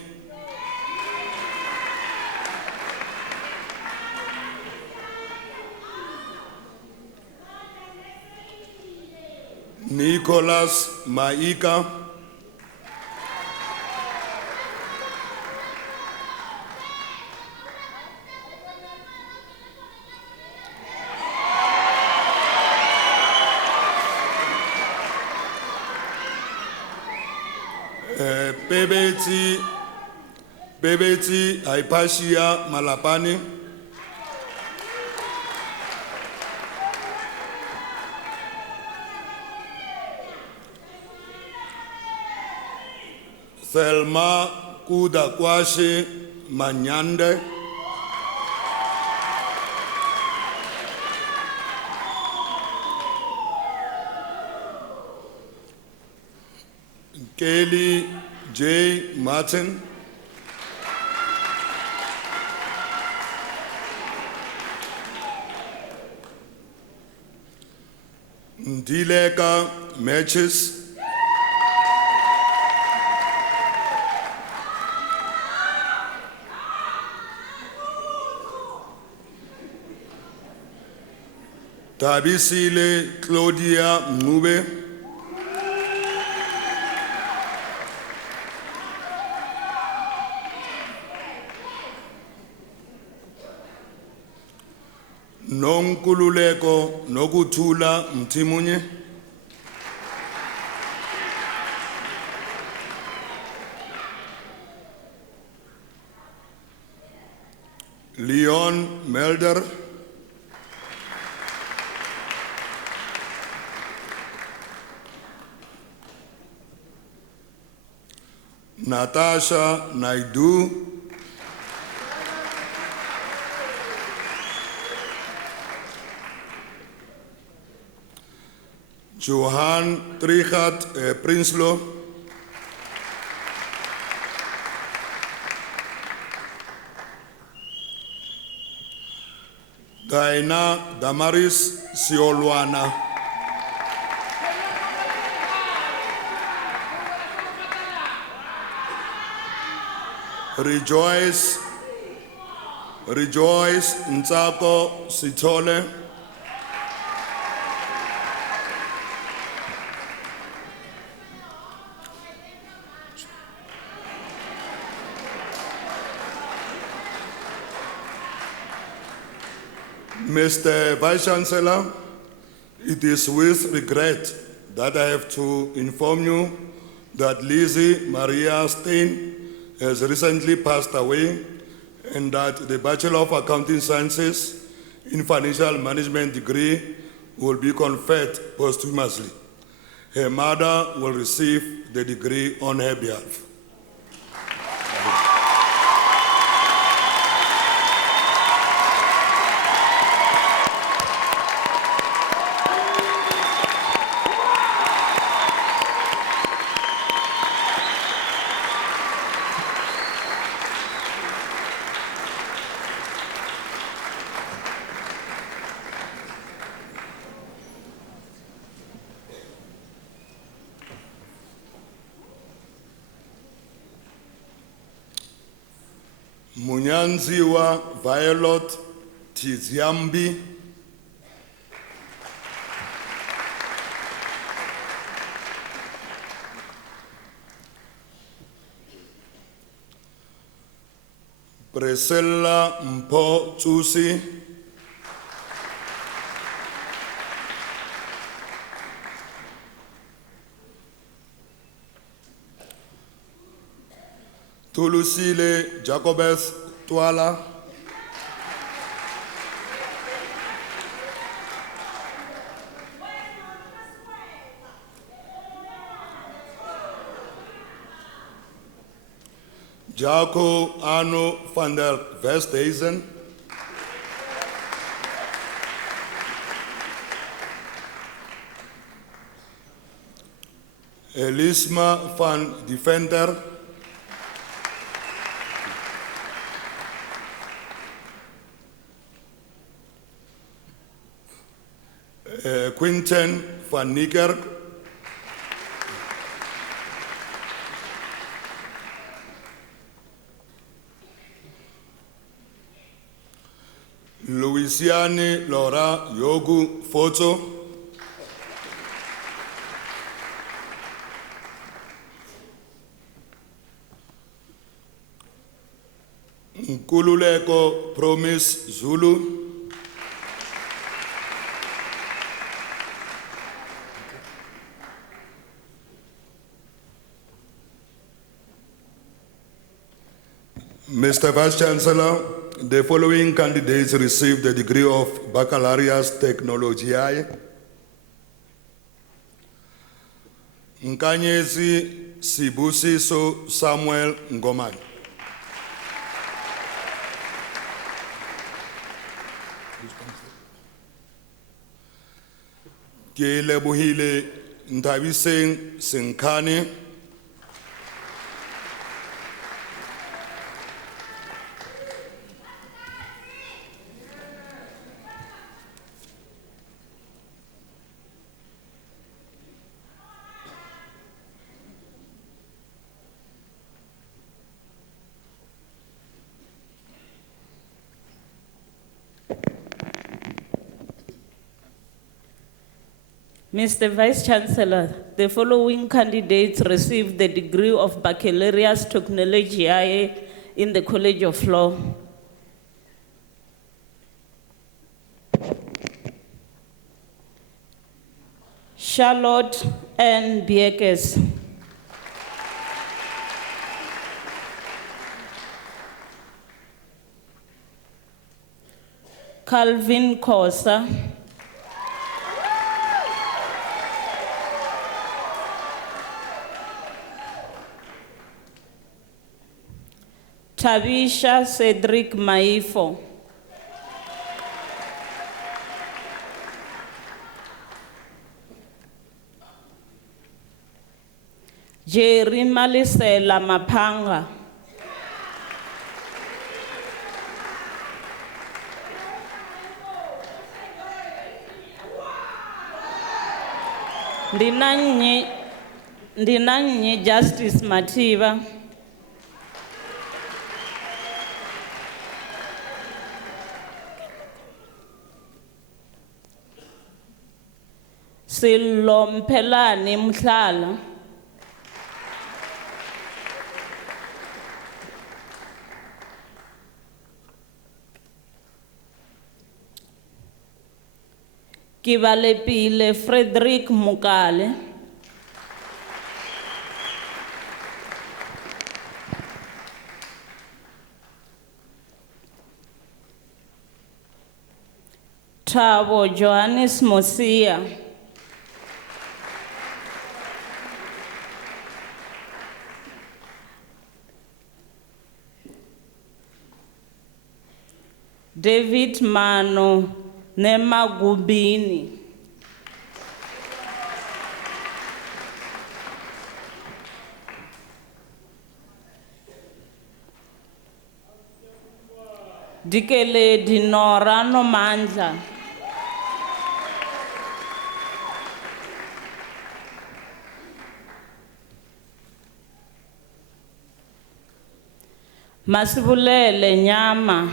Nicholas Maika, Bebeti Aipashia Malapani, Thelma Kudakwashe Manyande, Kelly J. Martin, Ndileka Matches, Tabisile Claudia Mube, Nonkululeko Nokuthula Mtimunye, Leon Melder, Natasha Naidu, Johan Trichat Prinsloo, Diana Damaris Siolwana, Rejoice Ntsako Sithole, Mr. Vice Chancellor, it is with regret that I have to inform you that Lizzie Maria Stein has recently passed away and that the Bachelor of Accounting Sciences in Financial Management degree will be conferred posthumously. Her mother will receive the degree on her behalf. Munyanziwa Violet Tiziambi, Priscilla Mpo Tsusi, Tulusile Jacobus Twala, Jaco Arno van der Westhuizen. Elisma van Defender. Quinten van Niekerk. Louisiane Laura Yogu Foto. Nkululeko Promise Zulu. Mr. Vice Chancellor, the following candidates received the degree of Baccalaureus Technologiae. Nkanyezi Sibusiso Samuel Ngomane. Ke lebohile Ntabiseng Senkane. Mr. Vice Chancellor, the following candidates received the degree of Baccalaureus Technologiae in the College of Law. Charlotte N. Biekes. Calvin Kosa. Tabisha Cedric Maifo. Jerry Malisela Mapanga. Ndinanye Justice Mativa. Silompelani Mhlala. Kivalepile Frederick Mukale. Thabo Johannes Mosia. David Mano Nemagubini. Dikele Dinora Nomandla. Masibulele Nyama.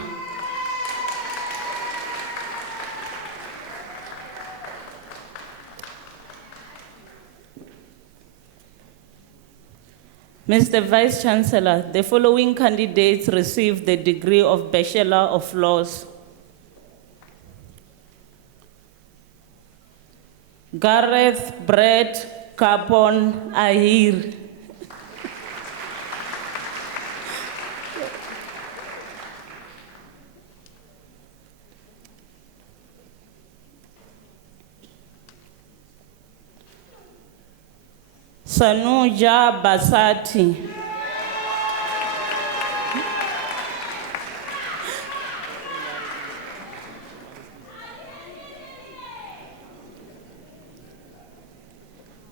Mr. Vice Chancellor, the following candidates received the degree of Bachelor of Laws. Gareth Brett Capon Ahir. Sanuja Basati.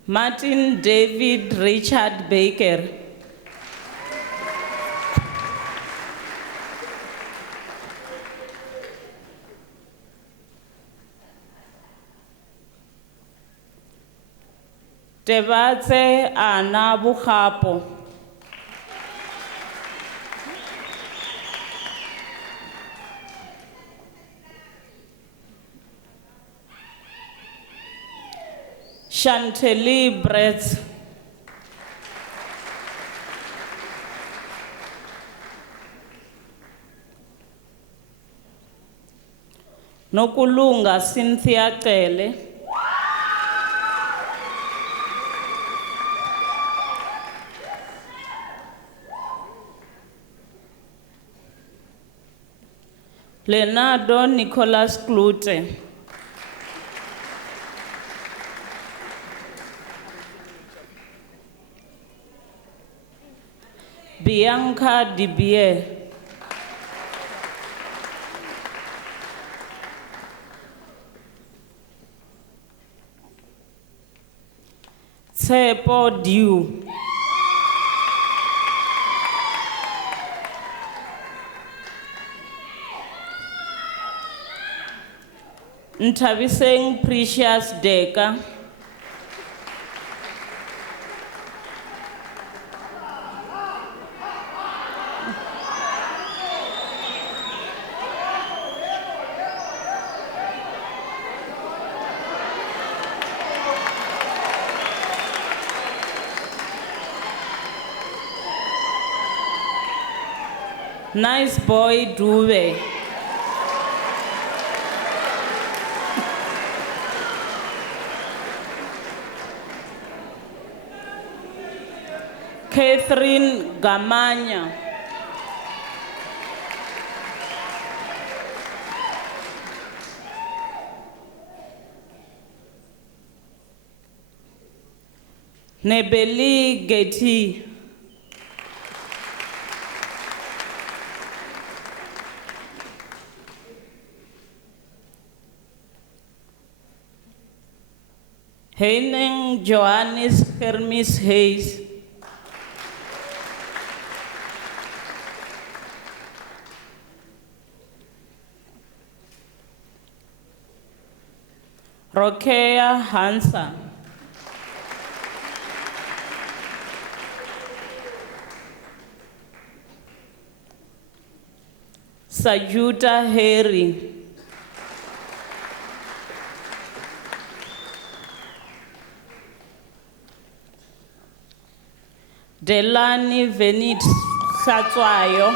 Martin David Richard Baker. Tebatse Ana Bukhapo. Chantelle Brett. Nokulunga Cynthia Tele. Leonardo Nicholas Klute. Bianca Dibier. Tsepo Diu. Ntabiseng Precious Deka. Nice boy Dube. Catherine Gamanya. Nebeli Getty. Heineng Johannes Hermes Hayes. Rokea Hansa. Sajuta Harry. Delani Venit Satswayo.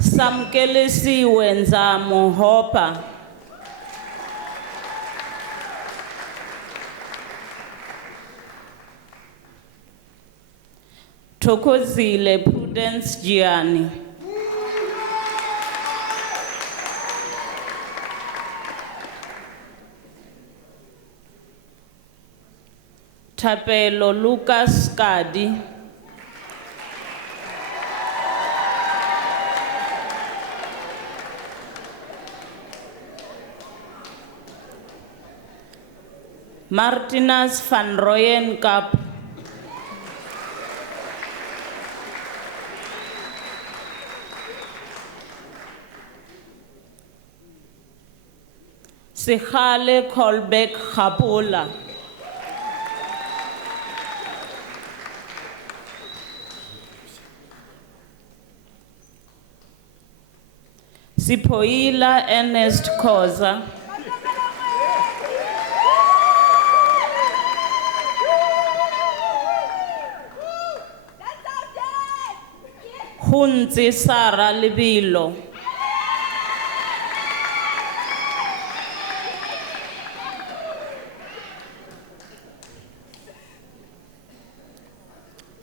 Samkelesi Wenza Mohopa. Tokozile Prudence Gianni. Tapelo Lucas Kadi. Martinus van Rooyen Kap. Sikhale Kolbeck Khapola. Sipoila Ernest Koza. Hunzi Sara Libilo.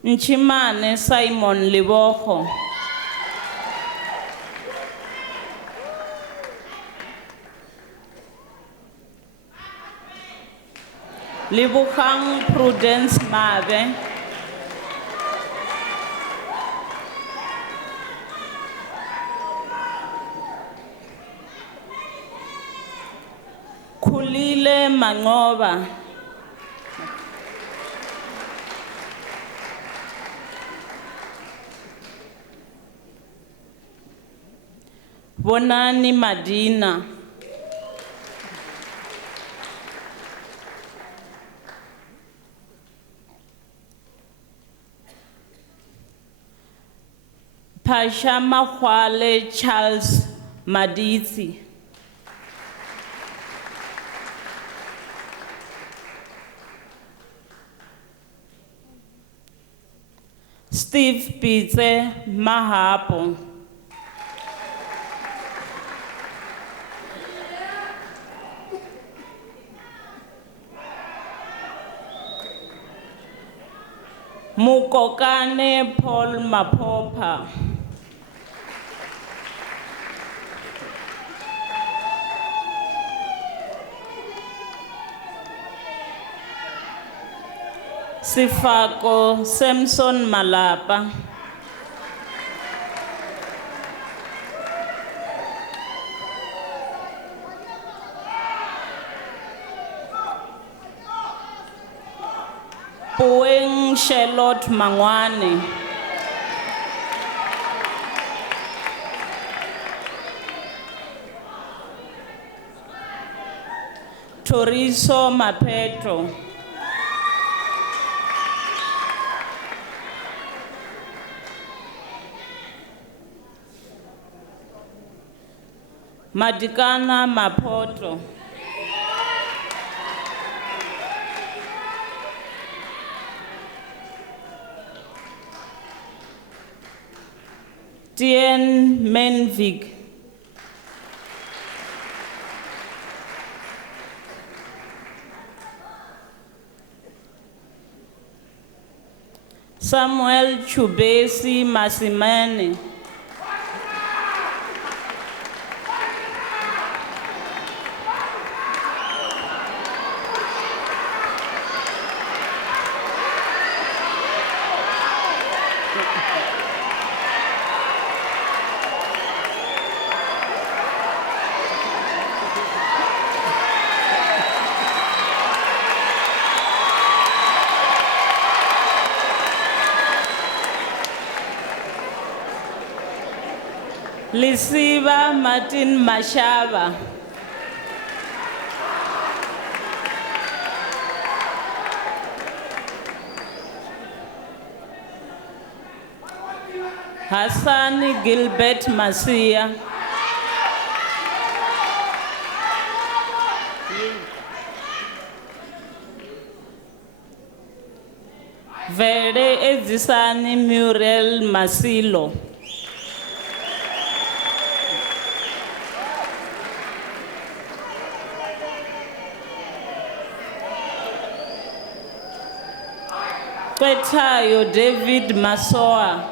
Nchimane Simon Liboho. Libukhang Prudence Mabe. Khulile Mangoba. Bonani Madina. Pasha Mahwale Charles Maditi. Steve Pizze Mahapo. Mukokane Paul Mapopa. Sifako Samson Malapa. Pueng Charlotte Mangwane. Toriso Mapetro. Madikana Mapoto. Tien Menvig. Samuel Chubesi Masimane. Lisiba Martin Mashaba. Hassan Gilbert Masia. Vere Edzisani Muriel Masilo. Kwetayo David Masoa.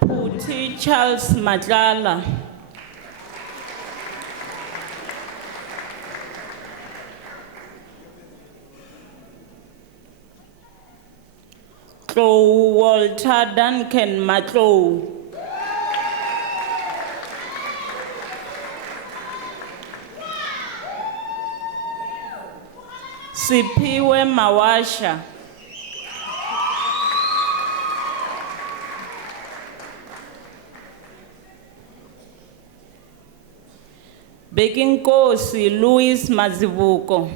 Puti Charles Matlala. Klo Walter Duncan Matlow. Sipiwe Mawasha. Bekinkosi Louis Mazibuko.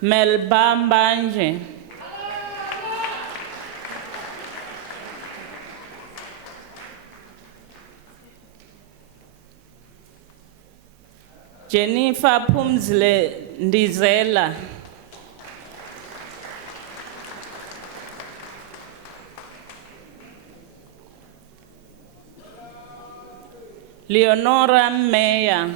Melba Mbanje. Jennifer Pumzile Ndizela. Leonora Meyer.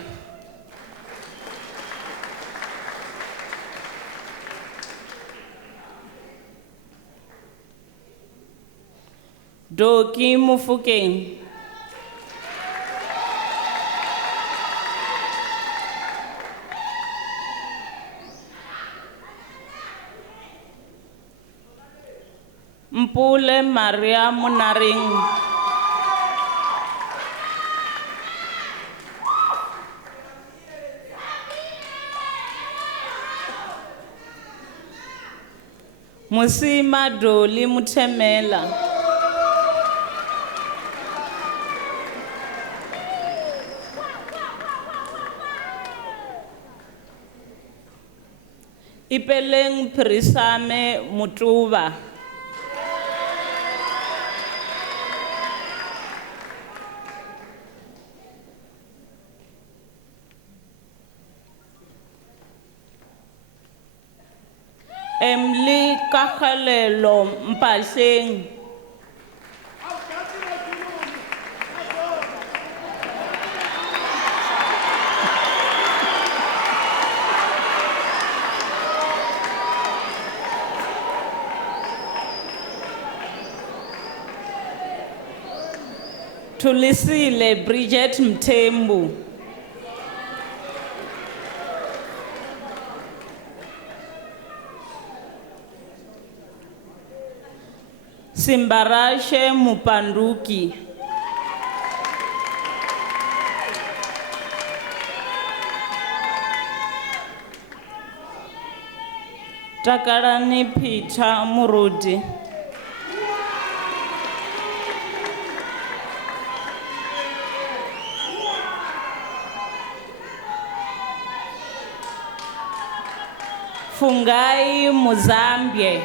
Doki Mufukeng. Mpule Maria Munaring. Musima Doli Mutemela. Ipeleng Prisame Mutuba. Emily Kakhalelo Mpasheng. Tulisile Bridget Mtembu. Simbarashe Mupanduki. Takarani Peter Murudi. Fungai Muzambie.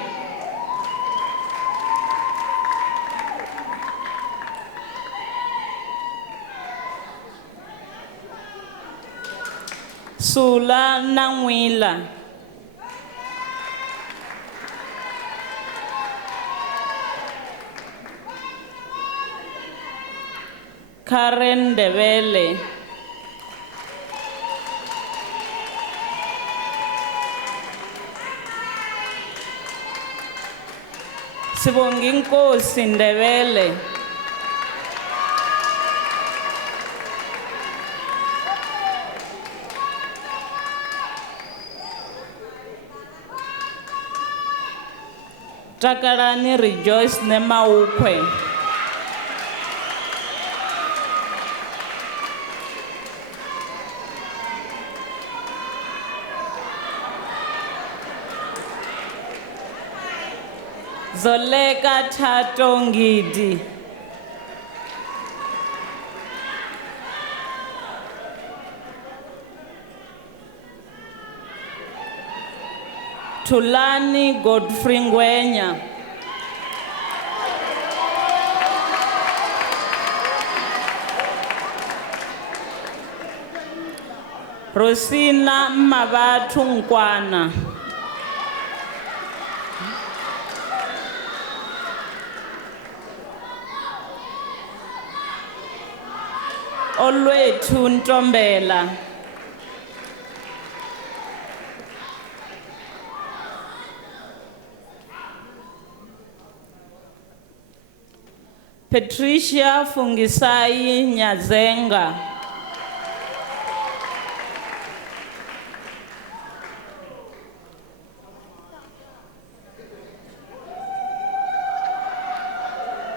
Sula Nangwila. Karen Devele. Sibonginkosi Ndebele. Takarani Rejoice Nemaukwe. Zoleka Tatongidi. Tulani Godfrey Ngwenya. Rosina Mabatu Nkwana. Olwethu Ntombela. Patricia Fungisai Nyazenga.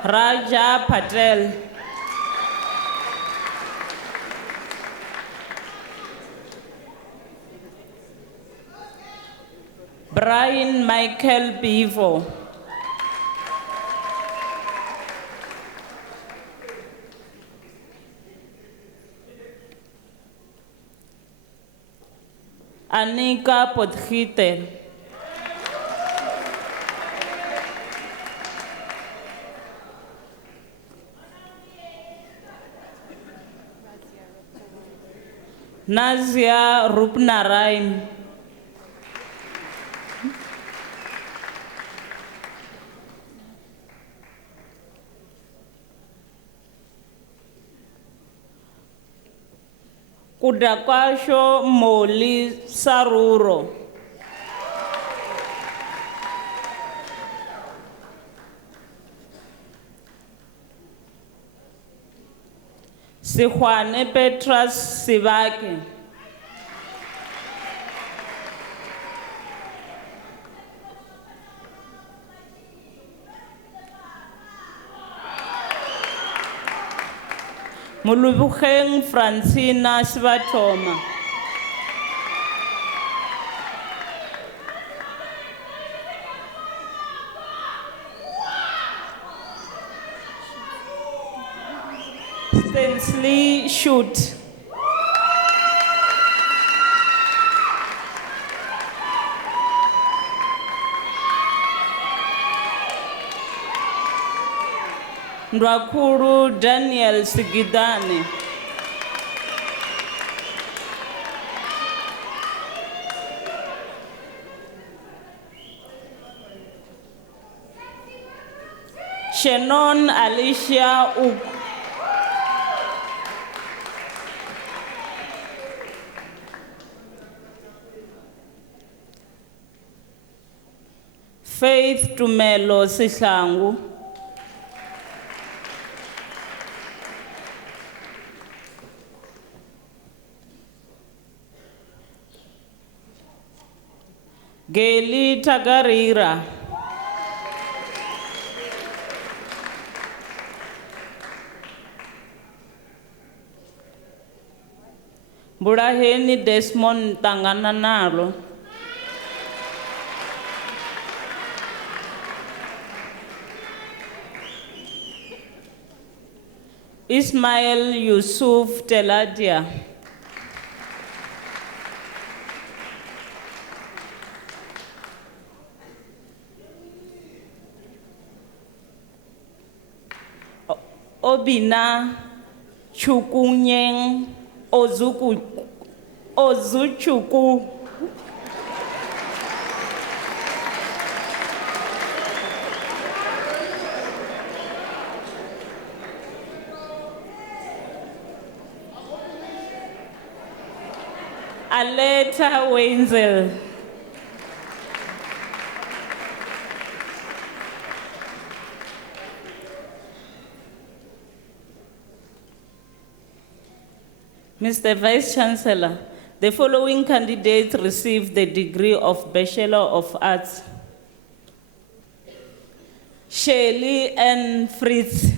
Raja Patel. Brian Michael Bevo. Anika Potgieter. Nazia Rupnarain. Kudakwasho Moli Saruro. Sijuane Petras Sivake. Molubukeng Francina Sibatoma. Stanley Shoot. Ndwakuru Daniel Sigidane. Shannon Alicia Uk. Faith Tumelo Sihlangu. Geli Tagarira. Buraheni Desmond Tangananalo. Ismail Yusuf Teladia. Obina Chukunyeng Ozuchuku. Aleta Wenzel. Mr. Vice Chancellor, the following candidates received the degree of Bachelor of Arts. Shirley N. Fritz.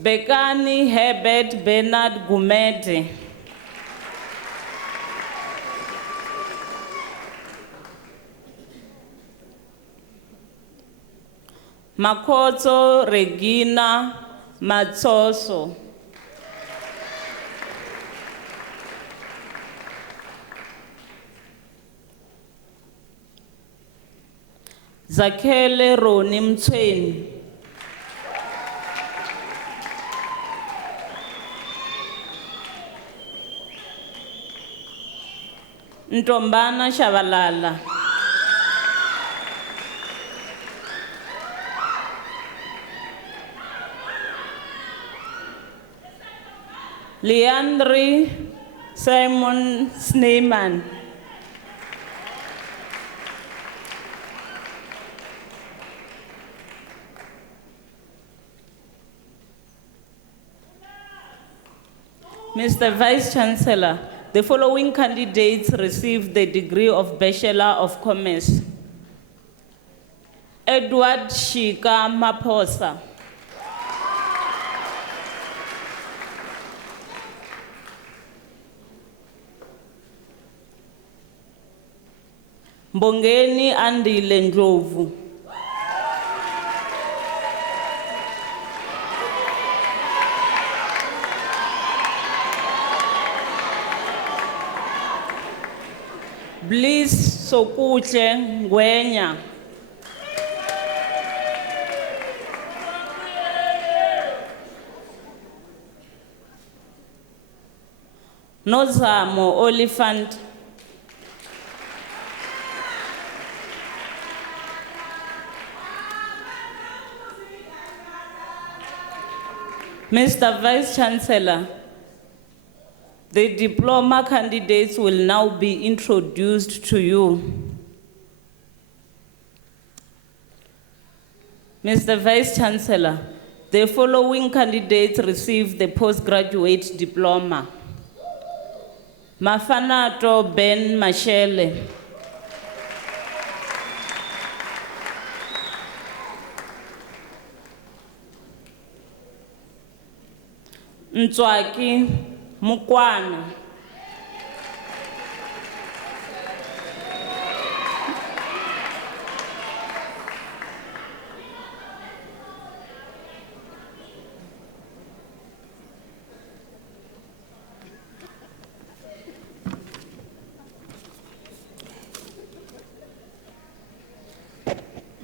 Bekani Herbert Bernard Gumede. Makoto Regina Matsoso. Zakele Roni Mtweni. Ntombana Shabalala. Leandri Simon Sneyman. Mr. Vice Chancellor, the following candidates received the degree of Bachelor of Commerce. Edward Shika Maposa. Mbongeni Andile Ndlovu. Bliss Sokuhle Ngwenya. Nozamo Oliphant. Mr. Vice Chancellor, the diploma candidates will now be introduced to you. Mr. Vice Chancellor, the following candidates received the postgraduate diploma. Mafanato Ben Mashele. Ntswaki Mukwana.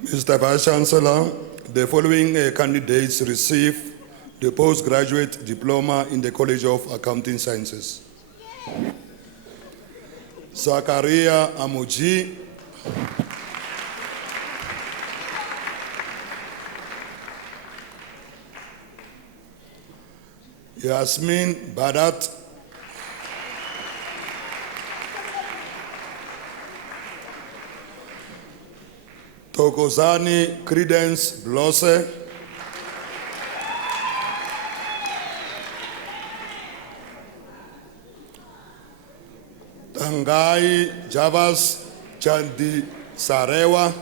Mr. Vice Chancellor, the following candidates receive the postgraduate diploma in the College of Accounting Sciences. Zakaria Amuji, Yasmin Badat, Tokozani Credence Blosse, Tangai Javas Chandi Sarewa,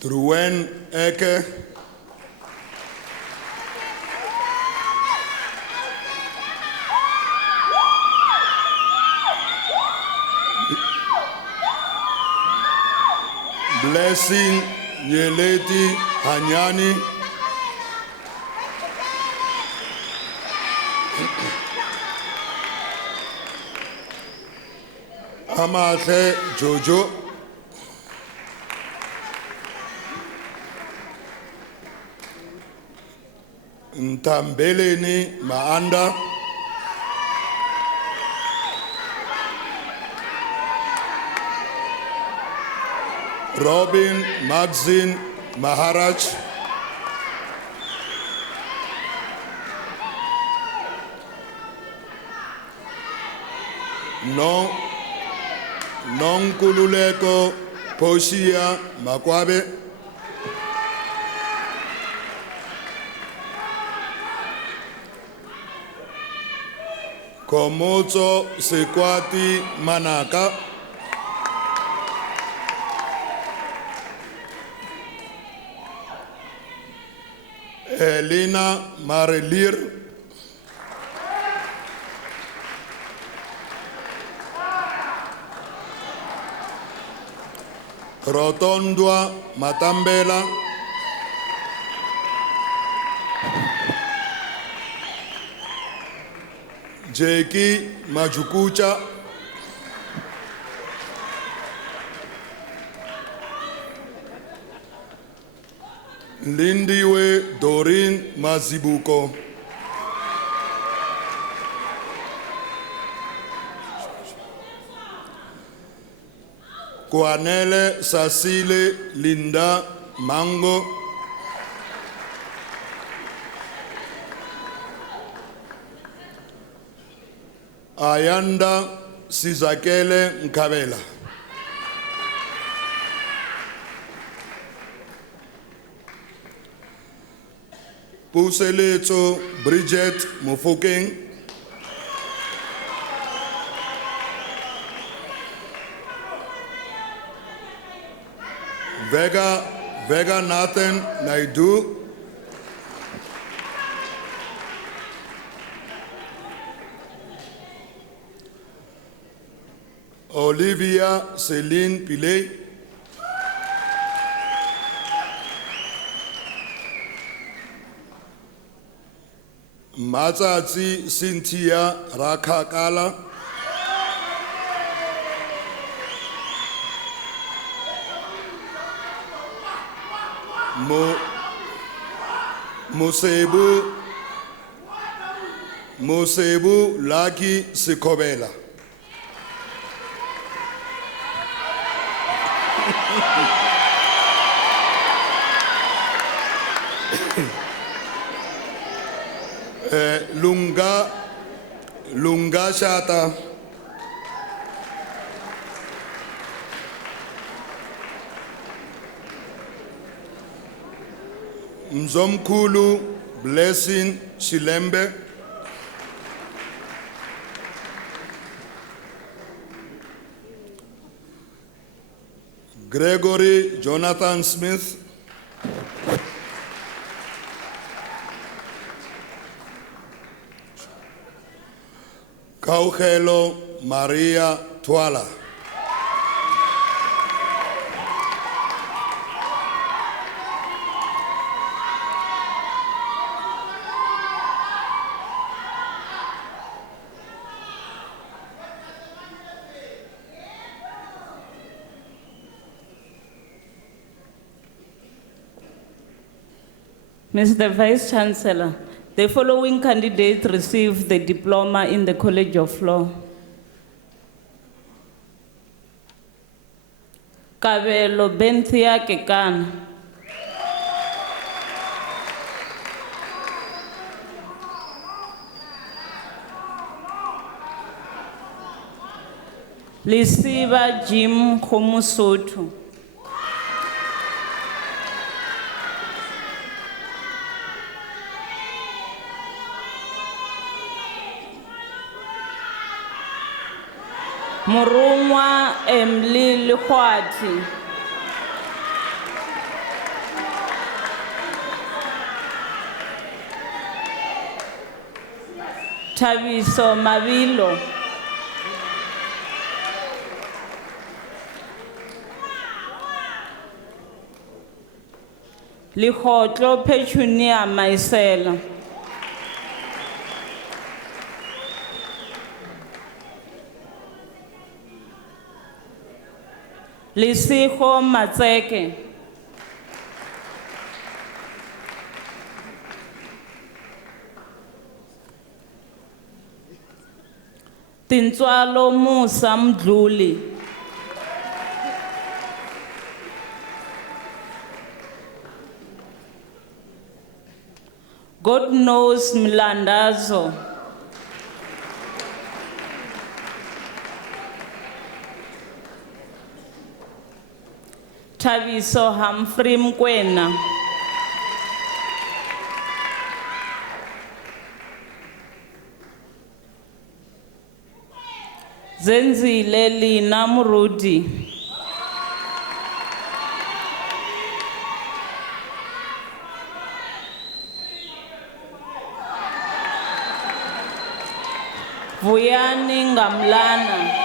Druen Eke, Blessing Nyeleti Hanyani, Amahle Jojo, Ntambeleni Maanda, Robin Maxine Maharaj, Nonkululeko Poshia Makwabe, Komoto Sekwati Manaka, Elena Marelir, Rotondwa Matambela, Jeki Majukucha, Lindiwe Dorin Mazibuko, Kwanele Sasile Linda Mango, Ayanda Sizakele Nkabela, Puseletso Bridget Mufokeng, Vega Nathan Naidu, Olivia Celine Pillay, Matsatsi Cynthia Rakakala, Mosebu Laki Sikobela. Lunga Shata, Mzomkulu Blessing Shilembe, Gregory Jonathan Smith, Kaugelo Maria Twala, Mr. Vice Chancellor, the following candidates received the diploma in the College of Law. Kabelo Benthia Kekana. Lisiba Jim Khomusotu. Murumwa Emily Likwati. Tabiso Mavilo. Likhotlo Petunia Maisela. Lisiho Matseke. Tintswalo Musa Mdluli. God knows Mlandazo. Tabiso Humphrey Mkwena. Zenzile Lina Murudi. Vuyani Ngamlana.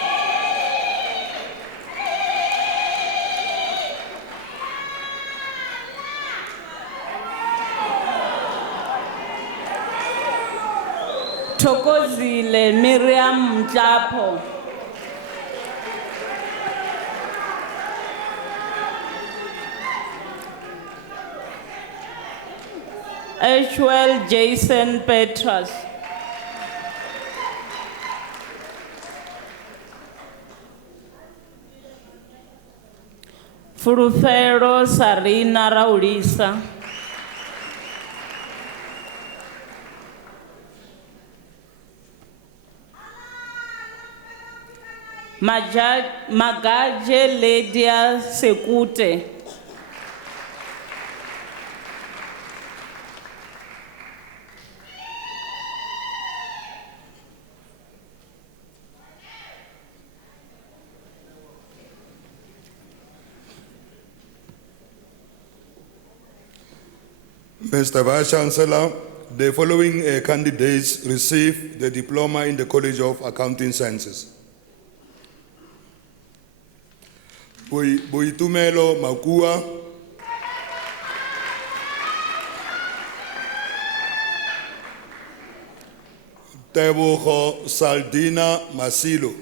Thokozile Miriam Mtlapo. Ashwell Jason Petras. Furufero Sarina Raulisa. Magaje Ledia Sekute. Mr. Vice Chancellor, the following candidates received the diploma in the College of Accounting Sciences. Boitumelo Makua, Teboho Saldina Masilo,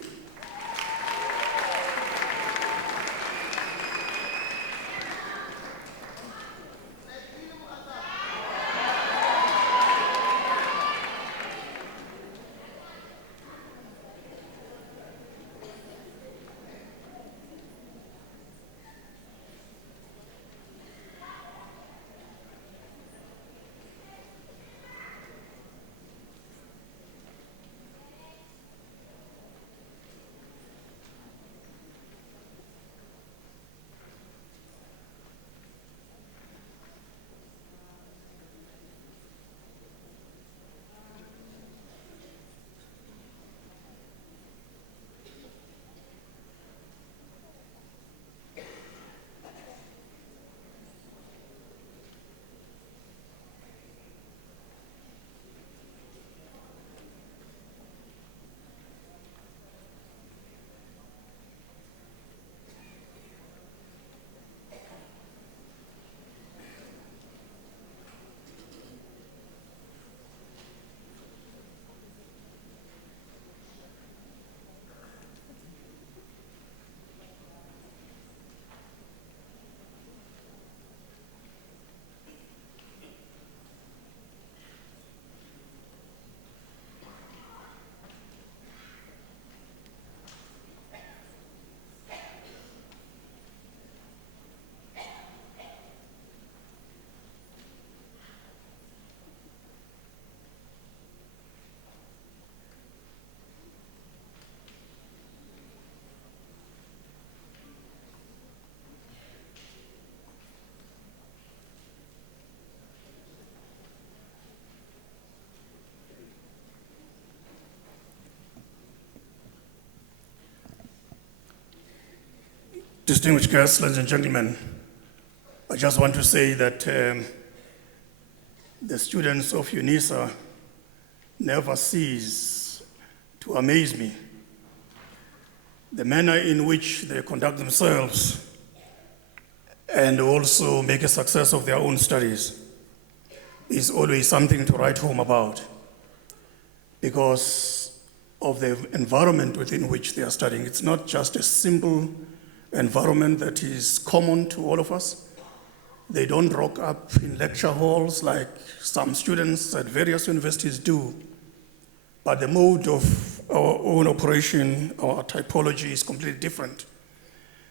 Distinguished guests, ladies and gentlemen, I just want to say that the students of Unisa never cease to amaze me. The manner in which they conduct themselves and also make a success of their own studies is always something to write home about because of the environment within which they are studying. It's not just a simple environment that is common to all of us. They don't rock up in lecture halls like some students at various universities do, but the mode of our own operation, our typology is completely different.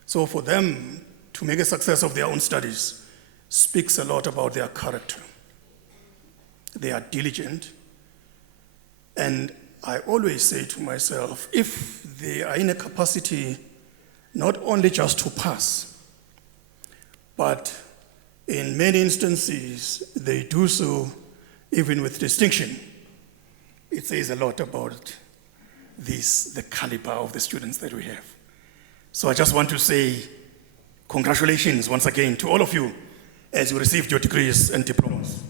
So for them to make a success of their own studies speaks a lot about their character. They are diligent, and I always say to myself, if they are in a capacity not only just to pass, but in many instances they do so even with distinction, it says a lot about the caliber of the students that we have. So I just want to say congratulations once again to all of you as you received your degrees and diplomas.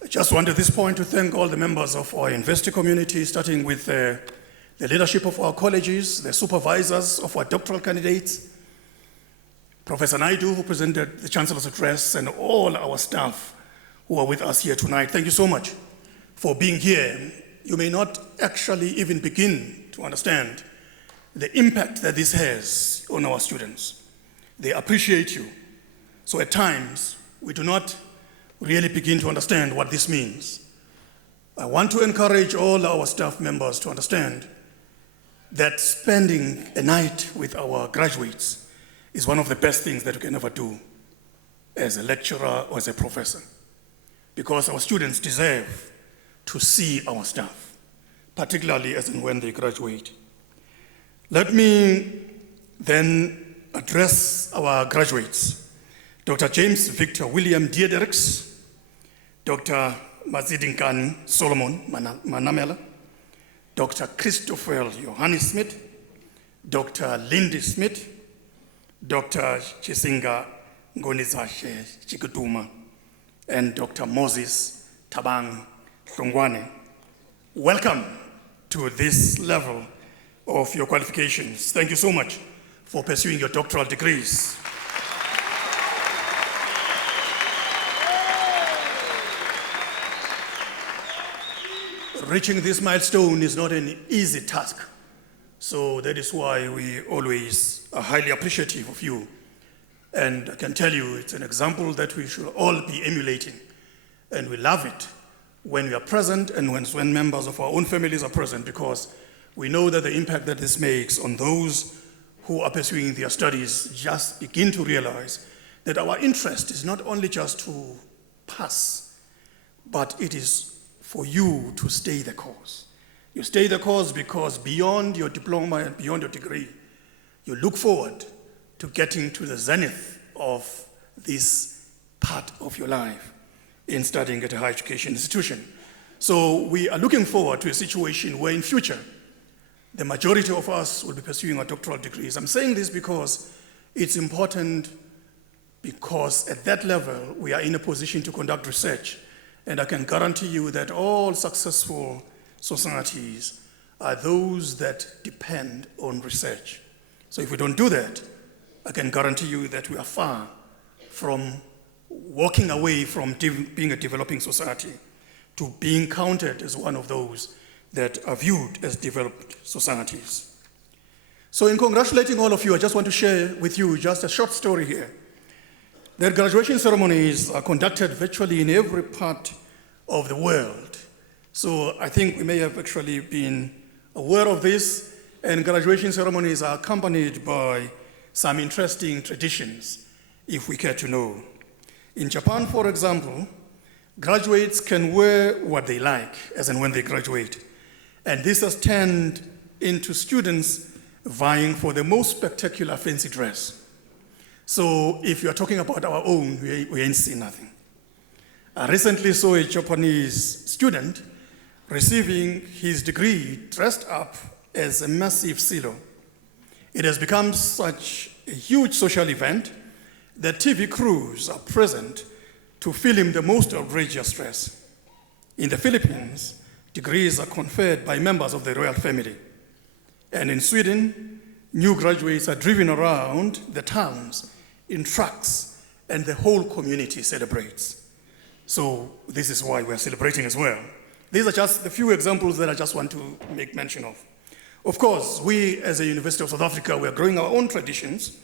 I just want at this point to thank all the members of our university community, starting with the leadership of our colleges, the supervisors of our doctoral candidates, Professor Naidu, who presented the Chancellor's address, and all our staff who are with us here tonight. Thank you so much for being here. You may not actually even begin to understand the impact that this has on our students. They appreciate you. So at times, we do not really begin to understand what this means. I want to encourage all our staff members to understand that spending a night with our graduates is one of the best things that we can ever do as a lecturer or as a professor, because our students deserve to see our staff, particularly as and when they graduate. Let me then address our graduates. Dr. James Victor William Diedericks, Dr. Mazidinkani Solomon Manamela, Dr. Christopher Johannes Smith, Dr. Lindy Smith, Dr. Chisinga Ngonizashe Chikutuma, and Dr. Moses Tabang Rongwane. Welcome to this level of your qualifications. Thank you so much for pursuing your doctoral degrees. Reaching this milestone is not an easy task. So that is why we always are highly appreciative of you. And I can tell you it's an example that we should all be emulating. And we love it when we are present and when members of our own families are present, because we know that the impact that this makes on those who are pursuing their studies just begin to realize that our interest is not only just to pass, but it is for you to stay the course. You stay the course because beyond your diploma and beyond your degree, you look forward to getting to the zenith of this part of your life in studying at a higher education institution. So we are looking forward to a situation where in future, the majority of us will be pursuing our doctoral degrees. I'm saying this because it's important, because at that level, we are in a position to conduct research. And I can guarantee you that all successful societies are those that depend on research. So if we don't do that, I can guarantee you that we are far from walking away from being a developing society to being counted as one of those that are viewed as developed societies. So in congratulating all of you, I just want to share with you just a short story here. Their graduation ceremonies are conducted virtually in every part of the world. So I think we may have actually been aware of this, and graduation ceremonies are accompanied by some interesting traditions, if we care to know. In Japan, for example, graduates can wear what they like as and when they graduate. And this has turned into students vying for the most spectacular fancy dress. So if you are talking about our own, we ain't seen nothing. I recently saw a Japanese student receiving his degree dressed up as a massive silo. It has become such a huge social event that TV crews are present to film the most outrageous dress. In the Philippines, degrees are conferred by members of the royal family. And in Sweden, new graduates are driven around the towns in trucks, and the whole community celebrates. So this is why we're celebrating as well. These are just the few examples that I just want to make mention of. Of course, we as a University of South Africa, we are growing our own traditions,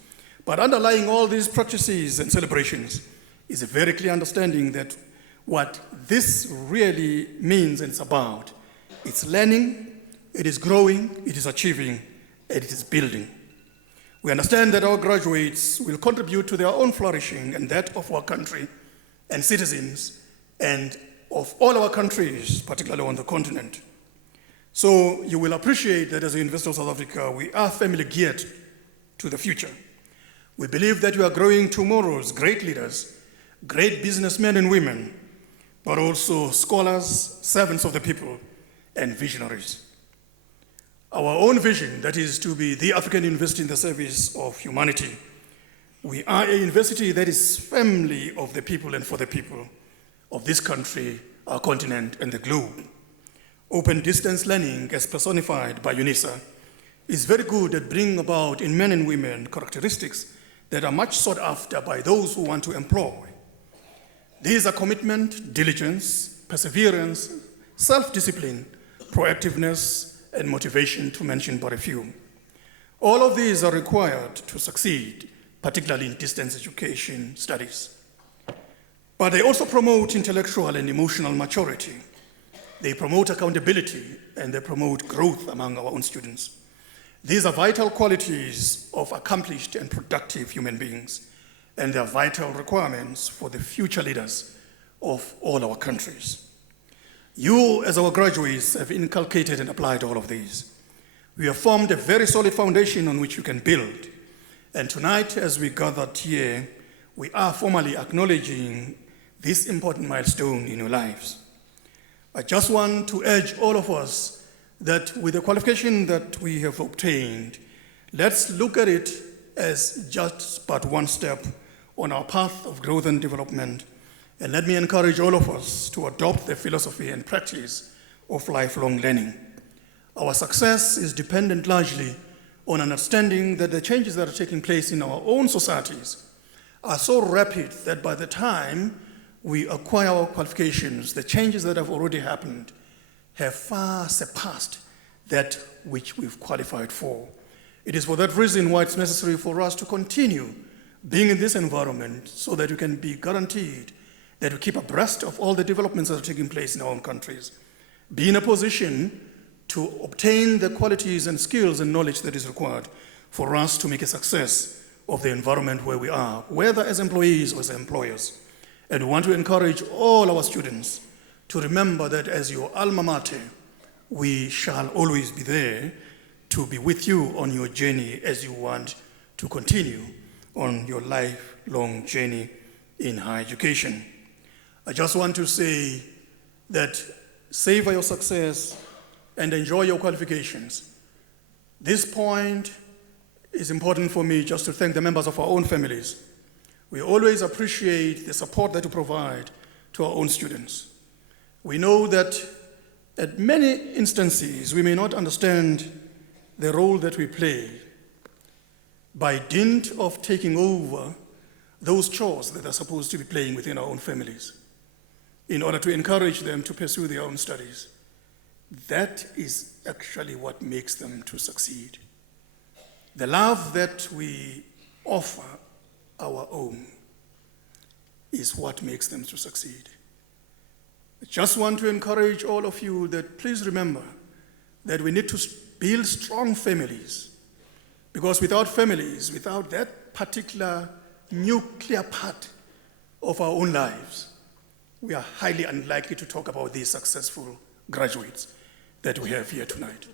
but underlying all these practices and celebrations is a very clear understanding that what this really means and it's about, it's learning, it is growing, it is achieving, and it is building. We understand that our graduates will contribute to their own flourishing and that of our country and citizens and of all our countries, particularly on the continent. So you will appreciate that as a University of South Africa, we are family geared to the future. We believe that we are growing tomorrow's great leaders, great businessmen and women, but also scholars, servants of the people, and visionaries. Our own vision, that is to be the African university in the service of humanity. We are a university that is family of the people and for the people of this country, our continent, and the globe. Open distance learning, as personified by Unisa, is very good at bringing about in men and women characteristics that are much sought after by those who want to employ. These are commitment, diligence, perseverance, self-discipline, proactiveness, and motivation, to mention but a few. All of these are required to succeed, particularly in distance education studies. But they also promote intellectual and emotional maturity. They promote accountability, and they promote growth among our own students. These are vital qualities of accomplished and productive human beings, and they are vital requirements for the future leaders of all our countries. You, as our graduates, have inculcated and applied all of these. We have formed a very solid foundation on which you can build. And tonight, as we gathered here, we are formally acknowledging this important milestone in your lives. I just want to urge all of us that with the qualification that we have obtained, let's look at it as just but one step on our path of growth and development. And let me encourage all of us to adopt the philosophy and practice of lifelong learning. Our success is dependent largely on understanding that the changes that are taking place in our own societies are so rapid that by the time we acquire our qualifications, the changes that have already happened have far surpassed that which we've qualified for. It is for that reason why it's necessary for us to continue being in this environment so that we can be guaranteed that we keep abreast of all the developments that are taking place in our own countries, be in a position to obtain the qualities and skills and knowledge that is required for us to make a success of the environment where we are, whether as employees or as employers. And we want to encourage all our students to remember that as your alma mater, we shall always be there to be with you on your journey as you want to continue on your lifelong journey in higher education. I just want to say that savor your success and enjoy your qualifications. This point is important for me just to thank the members of our own families. We always appreciate the support that you provide to our own students. We know that at many instances we may not understand the role that we play by dint of taking over those chores that they're supposed to be playing within our own families in order to encourage them to pursue their own studies. That is actually what makes them to succeed. The love that we offer our own is what makes them to succeed. I just want to encourage all of you that please remember that we need to build strong families, because without families, without that particular nuclear part of our own lives, we are highly unlikely to talk about these successful graduates that we have here tonight.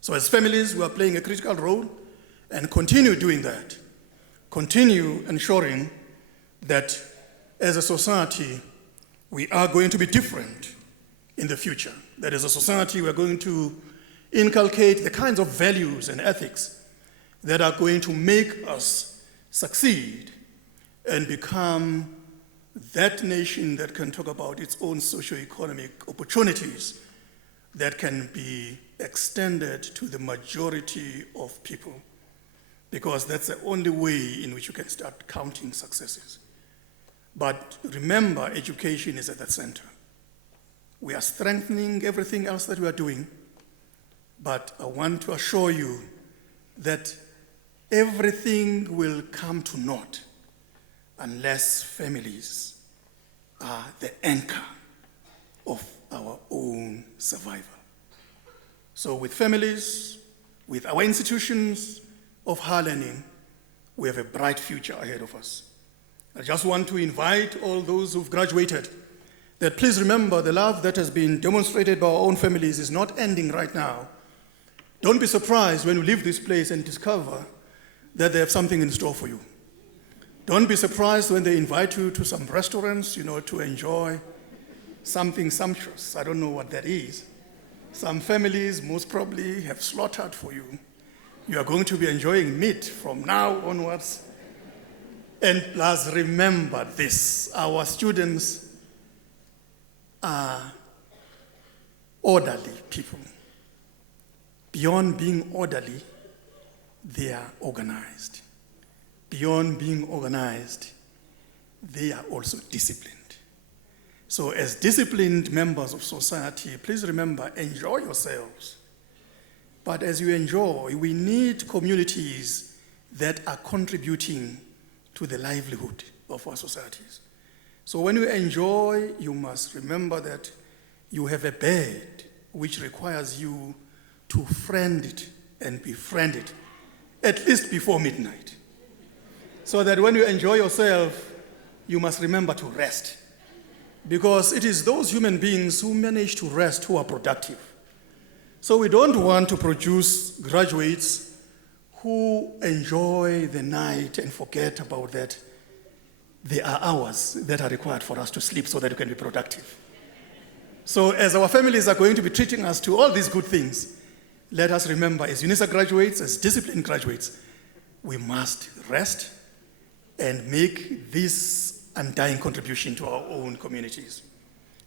So as families, we are playing a critical role and continue doing that. Continue ensuring that as a society, We are going to be different in the future. That as a society, we are going to inculcate the kinds of values and ethics that are going to make us succeed and become that nation that can talk about its own socio-economic opportunities that can be extended to the majority of people, because that's the only way in which you can start counting successes. But remember, education is at the center. We are strengthening everything else that we are doing, but I want to assure you that everything will come to naught unless families are the anchor of our own survival. So with families, with our institutions of higher learning, we have a bright future ahead of us. I just want to invite all those who've graduated that please remember the love that has been demonstrated by our own families is not ending right now. Don't be surprised when you leave this place and discover that they have something in store for you. Don't be surprised when they invite you to some restaurants, to enjoy something sumptuous. I don't know what that is. Some families most probably have slaughtered for you. You are going to be enjoying meat from now onwards. And plus, remember this, our students are orderly people. Beyond being orderly, they are organized. Beyond being organized, they are also disciplined. So as disciplined members of society, please remember, enjoy yourselves. But as you enjoy, we need communities that are contributing to the livelihood of our societies. So when you enjoy, you must remember that you have a bed which requires you to friend it and befriend it, at least before midnight. So that when you enjoy yourself, you must remember to rest. Because it is those human beings who manage to rest who are productive. So we don't want to produce graduates who enjoy the night and forget about that there are hours that are required for us to sleep so that we can be productive. So as our families are going to be treating us to all these good things, let us remember, as Unisa graduates, as disciplined graduates, we must rest and make this undying contribution to our own communities.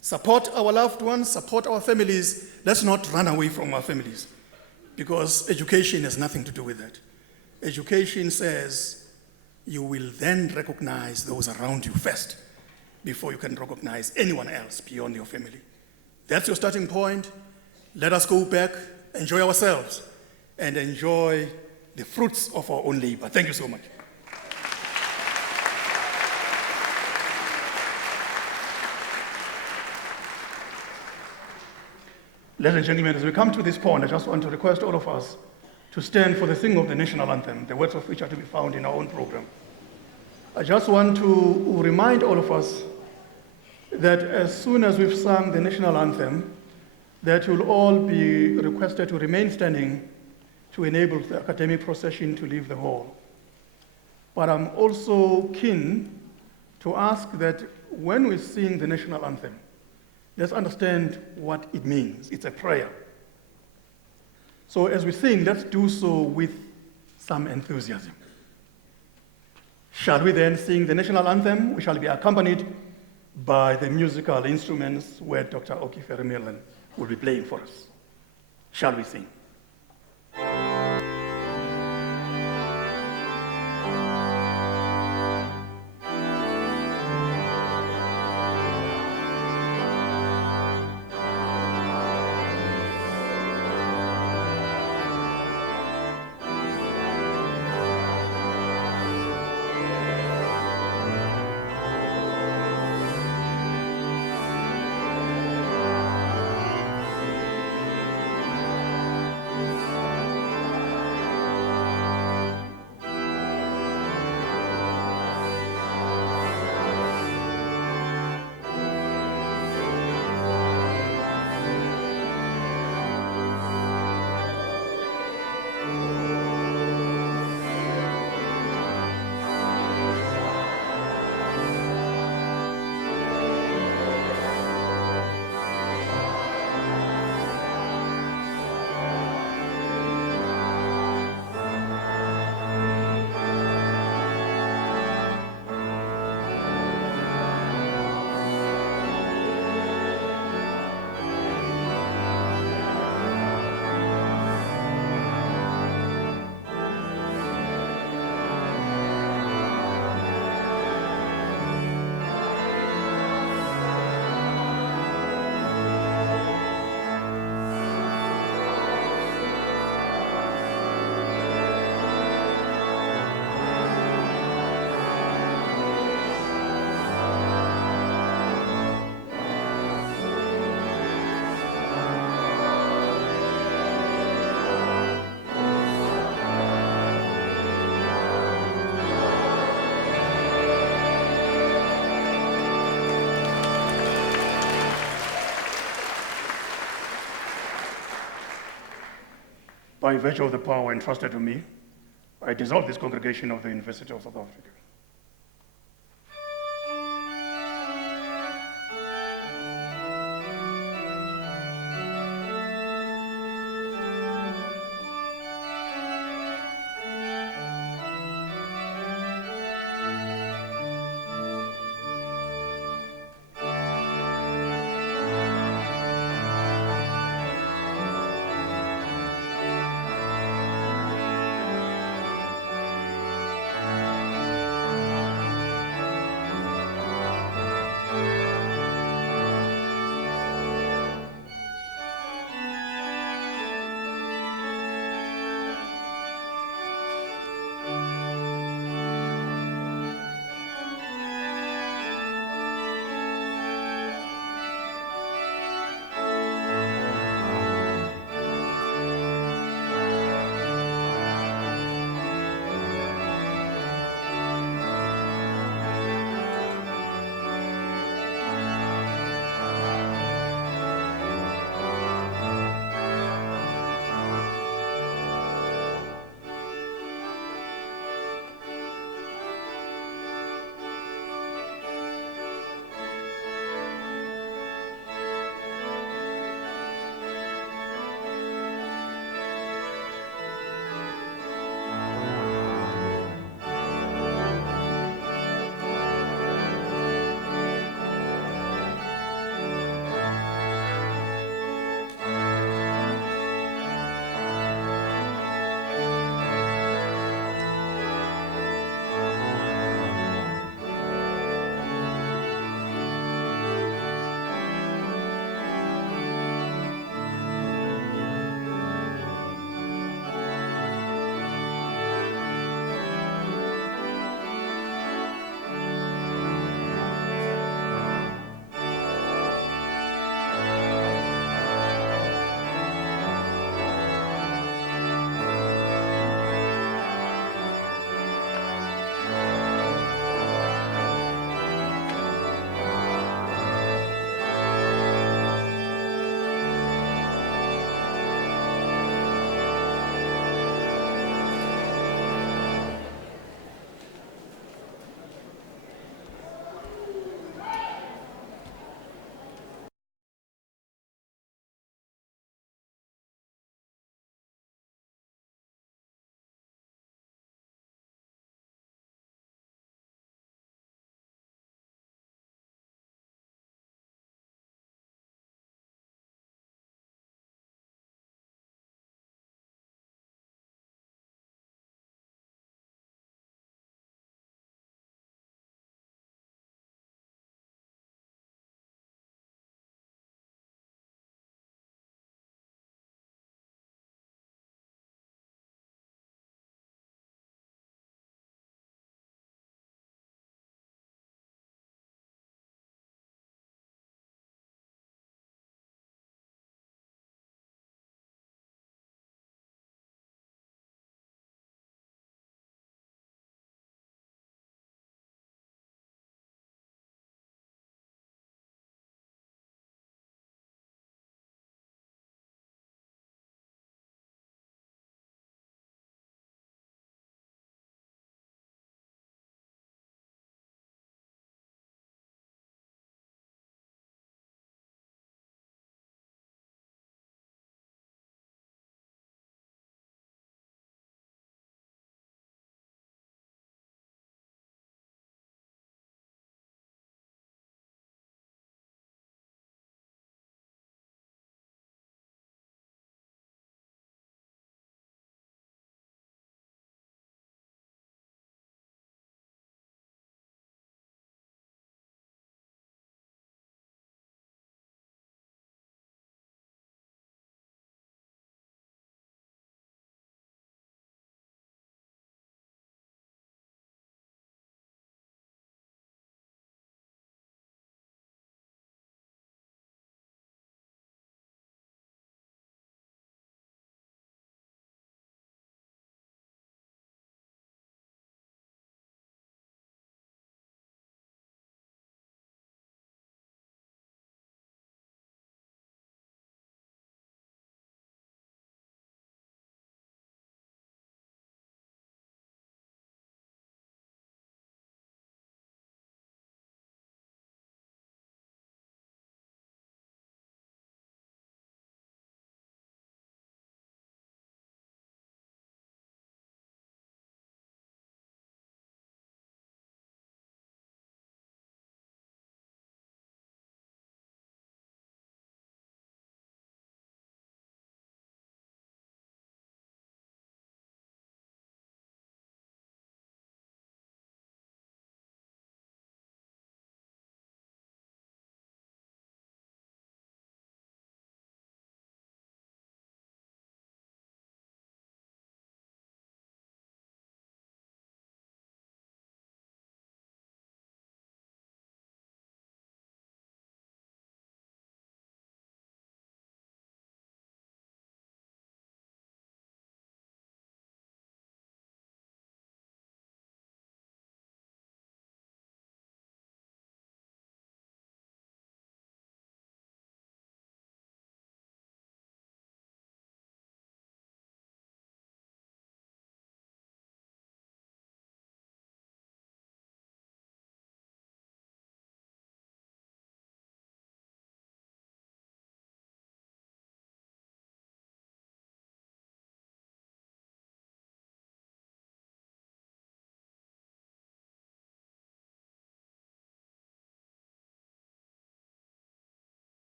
Support our loved ones, support our families. Let's not run away from our families, because education has nothing to do with that. Education says you will then recognize those around you first before you can recognize anyone else beyond your family. That's your starting point. Let us go back, enjoy ourselves, and enjoy the fruits of our own labor. Thank you so much. Ladies and gentlemen, as we come to this point, I just want to request all of us to stand for the singing of the national anthem, the words of which are to be found in our own program. I just want to remind all of us that as soon as we've sung the national anthem, that you'll all be requested to remain standing to enable the academic procession to leave the hall. But I'm also keen to ask that when we sing the national anthem, let's understand what it means. It's a prayer. So as we sing, let's do so with some enthusiasm. Shall we then sing the national anthem? We shall be accompanied by the musical instruments where Dr. Okifere Millen will be playing for us. Shall we sing? by virtue of the power entrusted to me, I dissolve this congregation of the University of South Africa.